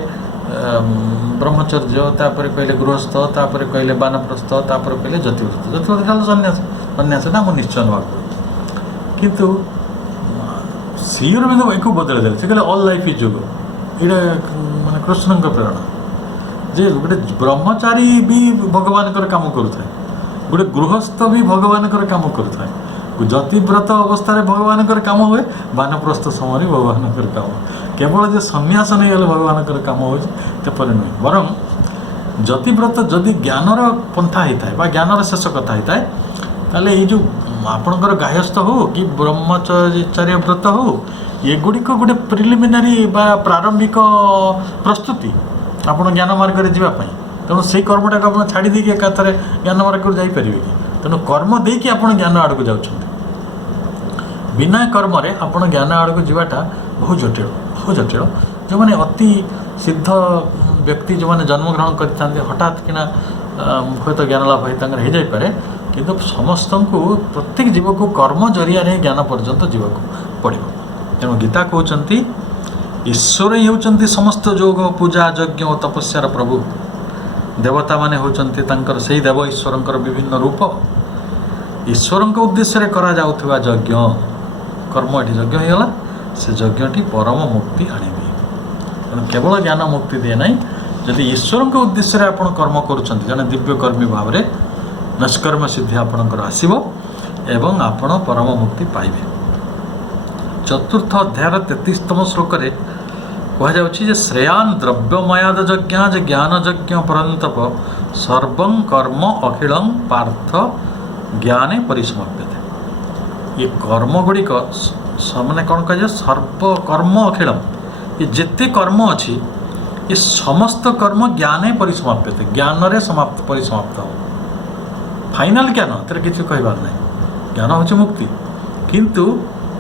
ବ୍ରହ୍ମଚର୍ଯ୍ୟ, ତାପରେ କହିଲେ ଗୃହସ୍ଥ, ତାପରେ କହିଲେ ବାନପ୍ରସ୍ଥ, ତାପରେ କହିଲେ ଜ୍ୟୋତିବ୍ରତ। ଜ୍ୟୋତିବ୍ରତ ହେଲା ସନ୍ନ୍ୟାସ, ସନ୍ନ୍ୟାସଟା ଆମକୁ ନିଶ୍ଚୟ ନେବାକୁ ପଡ଼ିବ। କିନ୍ତୁ ଶ୍ରୀ ଅରବିନ୍ଦ ଏକୁ ବଦଳାଇ ଦେଲେ, ସେ କହିଲେ ଅଲ୍ ଲାଇଫ୍ ଇଜ୍ ଯୋଗ। ଏଇଟା ମାନେ କୃଷ୍ଣଙ୍କ ପ୍ରେରଣା ଯେ ଗୋଟେ ବ୍ରହ୍ମଚାରୀ ବି ଭଗବାନଙ୍କର କାମ କରୁଥାଏ, ଗୋଟେ ଗୃହସ୍ଥ ବି ଭଗବାନଙ୍କର କାମ କରୁଥାଏ। ଜ୍ୟୋତିବ୍ରତ ଅବସ୍ଥାରେ ଭଗବାନଙ୍କର କାମ ହୁଏ, ବାନପ୍ରସ୍ଥ ସମୟରେ ଭଗବାନଙ୍କର କାମ। କେବଳ ଯେ ସନ୍ନ୍ୟାସ ନେଇଗଲେ ଭଗବାନଙ୍କର କାମ ହେଉଛି ତେପରି ନୁହେଁ। ବରଂ ଜ୍ୟୋତିବ୍ରତ ଯଦି ଜ୍ଞାନର ପନ୍ଥା ହେଇଥାଏ ବା ଜ୍ଞାନର ଶେଷ କଥା ହେଇଥାଏ, ତାହେଲେ ଏଇ ଯେଉଁ ଆପଣଙ୍କର ଗାୟସ୍ଥ ହେଉ କି ବ୍ରହ୍ମଚର୍ଯ୍ୟ ବ୍ରତ ହେଉ, ଏଗୁଡ଼ିକ ଗୋଟେ ପ୍ରିଲିମିନାରୀ ବା ପ୍ରାରମ୍ଭିକ ପ୍ରସ୍ତୁତି ଆପଣ ଜ୍ଞାନ ମାର୍ଗରେ ଯିବା ପାଇଁ। ତେଣୁ ସେଇ କର୍ମଟାକୁ ଆପଣ ଛାଡ଼ି ଦେଇକି ଏକାଥରେ ଜ୍ଞାନ ମାର୍ଗକୁ ଯାଇପାରିବେ କି? ତେଣୁ କର୍ମ ଦେଇକି ଆପଣ ଜ୍ଞାନ ଆଡ଼କୁ ଯାଉଛନ୍ତି। ବିନା କର୍ମରେ ଆପଣ ଜ୍ଞାନ ଆଡ଼କୁ ଯିବାଟା ବହୁ ଜଟିଳ, ବହୁ ଜଟିଳ। ଯେଉଁମାନେ ଅତି ସିଦ୍ଧ ବ୍ୟକ୍ତି, ଯେଉଁମାନେ ଜନ୍ମଗ୍ରହଣ କରିଥାନ୍ତି, ହଠାତ୍ କିନା ହୁଏତ ଜ୍ଞାନ ଲାଭ ହେଇ ତାଙ୍କର ହେଇଯାଇପାରେ, କିନ୍ତୁ ସମସ୍ତଙ୍କୁ ପ୍ରତ୍ୟେକ ଜୀବକୁ କର୍ମ ଜରିଆରେ ଜ୍ଞାନ ପର୍ଯ୍ୟନ୍ତ ଯିବାକୁ ପଡ଼ିବ। ତେଣୁ ଗୀତା କହୁଛନ୍ତି ଈଶ୍ୱର ହିଁ ହେଉଛନ୍ତି ସମସ୍ତ ଯୋଗ, ପୂଜା, ଯଜ୍ଞ ଓ ତପସ୍ୟାର ପ୍ରଭୁ। ଦେବତାମାନେ ହେଉଛନ୍ତି ତାଙ୍କର ସେଇ ଦେବ ଈଶ୍ୱରଙ୍କର ବିଭିନ୍ନ ରୂପ। ଈଶ୍ୱରଙ୍କ ଉଦ୍ଦେଶ୍ୟରେ କରାଯାଉଥିବା ଯଜ୍ଞ କର୍ମ ଏଠି ଯଜ୍ଞ ହେଇଗଲା, ସେ ଯଜ୍ଞଟି ପରମ ମୁକ୍ତି ଆଣିଦିଏ। ତେଣୁ କେବଳ ଜ୍ଞାନ ମୁକ୍ତି ଦିଏ ନାହିଁ, ଯଦି ଈଶ୍ୱରଙ୍କ ଉଦ୍ଦେଶ୍ୟରେ ଆପଣ କର୍ମ କରୁଛନ୍ତି ଜଣେ ଦିବ୍ୟ କର୍ମୀ ଭାବରେ, ନିଷ୍କର୍ମ ସିଦ୍ଧି ଆପଣଙ୍କର ଆସିବ ଏବଂ ଆପଣ ପରମ ମୁକ୍ତି ପାଇବେ। ଚତୁର୍ଥ ଅଧ୍ୟାୟର 33ତମ ଶ୍ଲୋକରେ କୁହାଯାଉଛି ଯେ ଶ୍ରେୟାନ୍ ଦ୍ରବ୍ୟମୟାଦ ଯଜ୍ଞା ଯେ ଜ୍ଞାନ ଯଜ୍ଞ ପରନ୍ତପ ସର୍ବଂ କର୍ମ ଅଖିଳଂ ପାର୍ଥ ଜ୍ଞାନେ ପରିସମାପ୍ୟତେ। ଏ କର୍ମ ଗୁଡ଼ିକ ମାନେ କ'ଣ କୁହାଯାଏ, ସର୍ବକର୍ମ ଅଖିଳಂ, ଏ ଯେତେ କର୍ମ ଅଛି ଏ ସମସ୍ତ କର୍ମ ଜ୍ଞାନେ ପରିସମାପ୍ୟତେ, ଜ୍ଞାନରେ ପରିସମାପ୍ତ ହେବ। ଫାଇନାଲ୍ ଜ୍ଞାନ, ଏଥିରେ କିଛି କହିବାର ନାହିଁ। ଜ୍ଞାନ ହେଉଛି ମୁକ୍ତି, କିନ୍ତୁ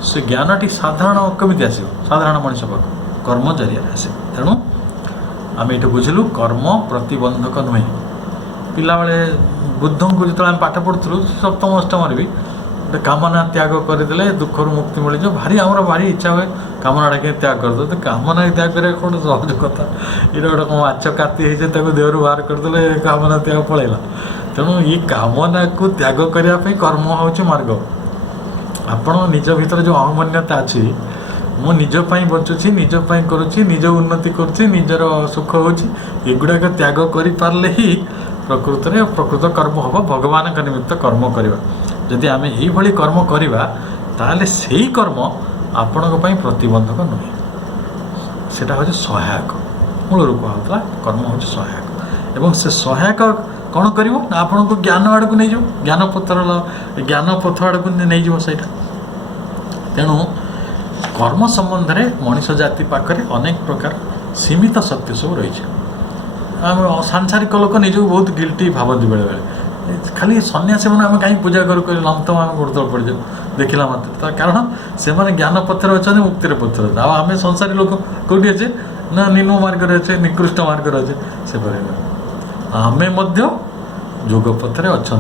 ସେ ଜ୍ଞାନଟି ସାଧାରଣ କେମିତି ଆସିବ, ସାଧାରଣ ମଣିଷ ପାଖକୁ କର୍ମ ଜରିଆରେ ଆସିବ। ତେଣୁ ଆମେ ଏଇଠି ବୁଝିଲୁ କର୍ମ ପ୍ରତିବନ୍ଧକ ନୁହେଁ। ପିଲାବେଳେ ବୁଦ୍ଧଙ୍କୁ ଯେତେବେଳେ ଆମେ ପାଠ ପଢ଼ୁଥିଲୁ, ସପ୍ତମ ଅଷ୍ଟମରେ ବି ଗୋଟେ କାମନା ତ୍ୟାଗ କରିଦେଲେ ଦୁଃଖରୁ ମୁକ୍ତି ମିଳିଯିବ। ଆମର ଭାରି ଇଚ୍ଛା ହୁଏ କାମନାଟା କେମିତି ତ୍ୟାଗ କରିଦେବ। ତ କାମନା ତ୍ୟାଗ କରିବା କ'ଣ ସହଜ କଥା? ଏଇଟା ଗୋଟେ କ'ଣ ମାଛ କାତି ହେଇছে ତାକୁ ଦେହରୁ ବାହାର କରିଦେଲେ କାମନା ତ୍ୟାଗ ପଳେଇଲା। ତେଣୁ ଏ କାମନାକୁ ତ୍ୟାଗ କରିବା ପାଇଁ କର୍ମ ହେଉଛି ମାର୍ଗ। ଆପଣ ନିଜ ଭିତରେ ଯେଉଁ ଅହମନ୍ୟତା ଅଛି, ମୁଁ ନିଜ ପାଇଁ ବଞ୍ଚୁଛି, ନିଜ ପାଇଁ କରୁଛି, ନିଜ ଉନ୍ନତି କରୁଛି, ନିଜର ସୁଖ ହେଉଛି, ଏଗୁଡ଼ାକ ତ୍ୟାଗ କରିପାରିଲେ ହିଁ ପ୍ରକୃତ କର୍ମ ହେବ। ଭଗବାନଙ୍କ ନିମିତ୍ତ କର୍ମ କରିବା। ଯଦି ଆମେ ଏଇଭଳି କର୍ମ କରିବା, ତାହେଲେ ସେଇ କର୍ମ ଆପଣଙ୍କ ପାଇଁ ପ୍ରତିବନ୍ଧକ ନୁହେଁ, ସେଇଟା ହେଉଛି ସହାୟକ। ମୂଳରୁ କୁହାହେଉଥିଲା କର୍ମ ହେଉଛି ସହାୟକ, ଏବଂ ସେ ସହାୟକ କ'ଣ କରିବ ନା ଆପଣଙ୍କୁ ଜ୍ଞାନ ଆଡ଼କୁ ନେଇଯିବ, ଜ୍ଞାନ ପଥ ଆଡ଼କୁ ନେଇଯିବ ସେଇଟା। ତେଣୁ कर्म संबंध में मनुष्य जाति पाखे अनेक प्रकार सीमित सत्य सब रही। आम सांसारिक लोक निजक बहुत गिल्टी भावती बेले बेले खाली सन्यासी मैंने आम कहीं पूजा करूँ लमतम आम गुरुतल पड़ जाऊ देखला मात्र कारण से ज्ञान पथर अच्छा मुक्तिर पथर अच्छे आम संसारी लोक कौटी अच्छे ना निम्न मार्ग अच्छे निकृष्ट मार्ग अच्छे से आम जोग पथर अच्छा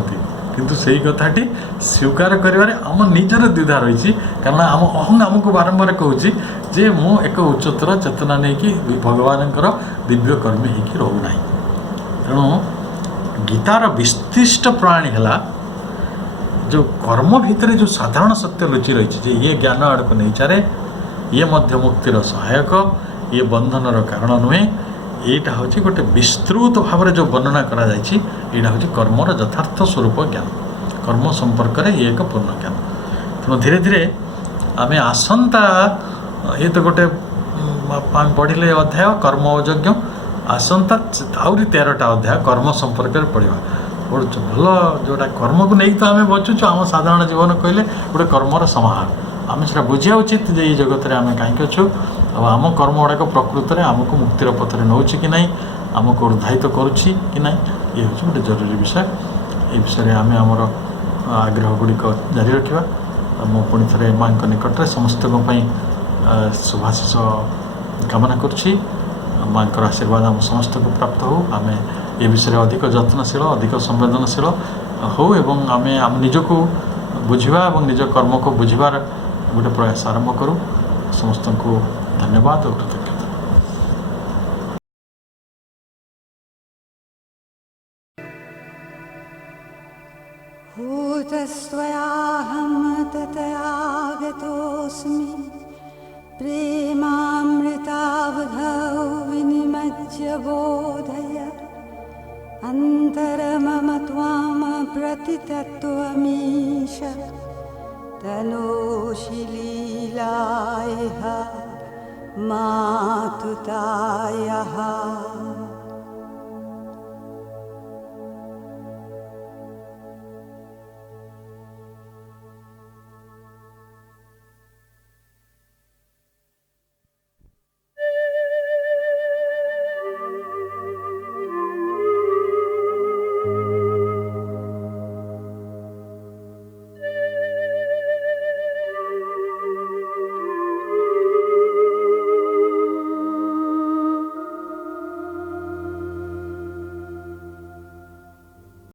किंतु से ही कथाटी स्वीकार करिवारे आम निजर द्विधा रही कारण आम अहं आमको बारंबार कहूँ जे मु एक उच्चतर चेतना नहीं कि भगवान दिव्य कर्मी होकर रोना। तेणु गीतार विशिष्ट प्राणी है जो कर्म भितर जो साधारण सत्य लुचि रही ये ज्ञान आड़ को नहीं चारे ये मध्य मुक्तिर सहायक ये बंधनर कारण नुहे यहाँ हूँ गोटे विस्तृत भाव में जो वर्णना करा यहाँ हूँ कर्मर यथार्थ स्वरूप ज्ञान कर्म संपर्क में ये एक पूर्ण ज्ञान। तेणु धीरे धीरे आम आसंता ये तो गोटे पढ़ले अध्याय कर्म यज्ञ आसंता आहरी 13टा अध्याय कर्म संपर्क में पढ़ा पढ़ु भल जोटा कर्म को नहीं तो आम बचुचु आम साधारण जीवन कहले गोटे कर्मर समाहार आम से बुझा उचित ये जगत में आम कहीं अच्छु आम कर्म गुड़ाक प्रकृत में आमको मुक्तिर पथरे नौ कि ना आमको उर्धायित करुच्ची कि ना ये हूँ गोटे जरूरी विषय। ये विषय आम आमर आग्रह गुड़िक जारी रखा मु पुणी थे माँ निकट में समस्त शुभाशीष कामना करुच्ची माँ आशीर्वाद आम समस्त को प्राप्त हो आम ये विषय अधिक यत्नशील अधिक संवेदनशील हो एवं आम निजक बुझा और निज कर्म को बुझार गोटे प्रयास आरंभ करूँ। समस्त को धन्यवाद और कृतज्ञता। भूतस्त्वयाहं तथागतोऽस्मि प्रेमामृतावधौ विनिमज्य बोधय अन्तरमम त्वां प्रतितत्त्वमीश तनोषि लीलायः मातुतायः।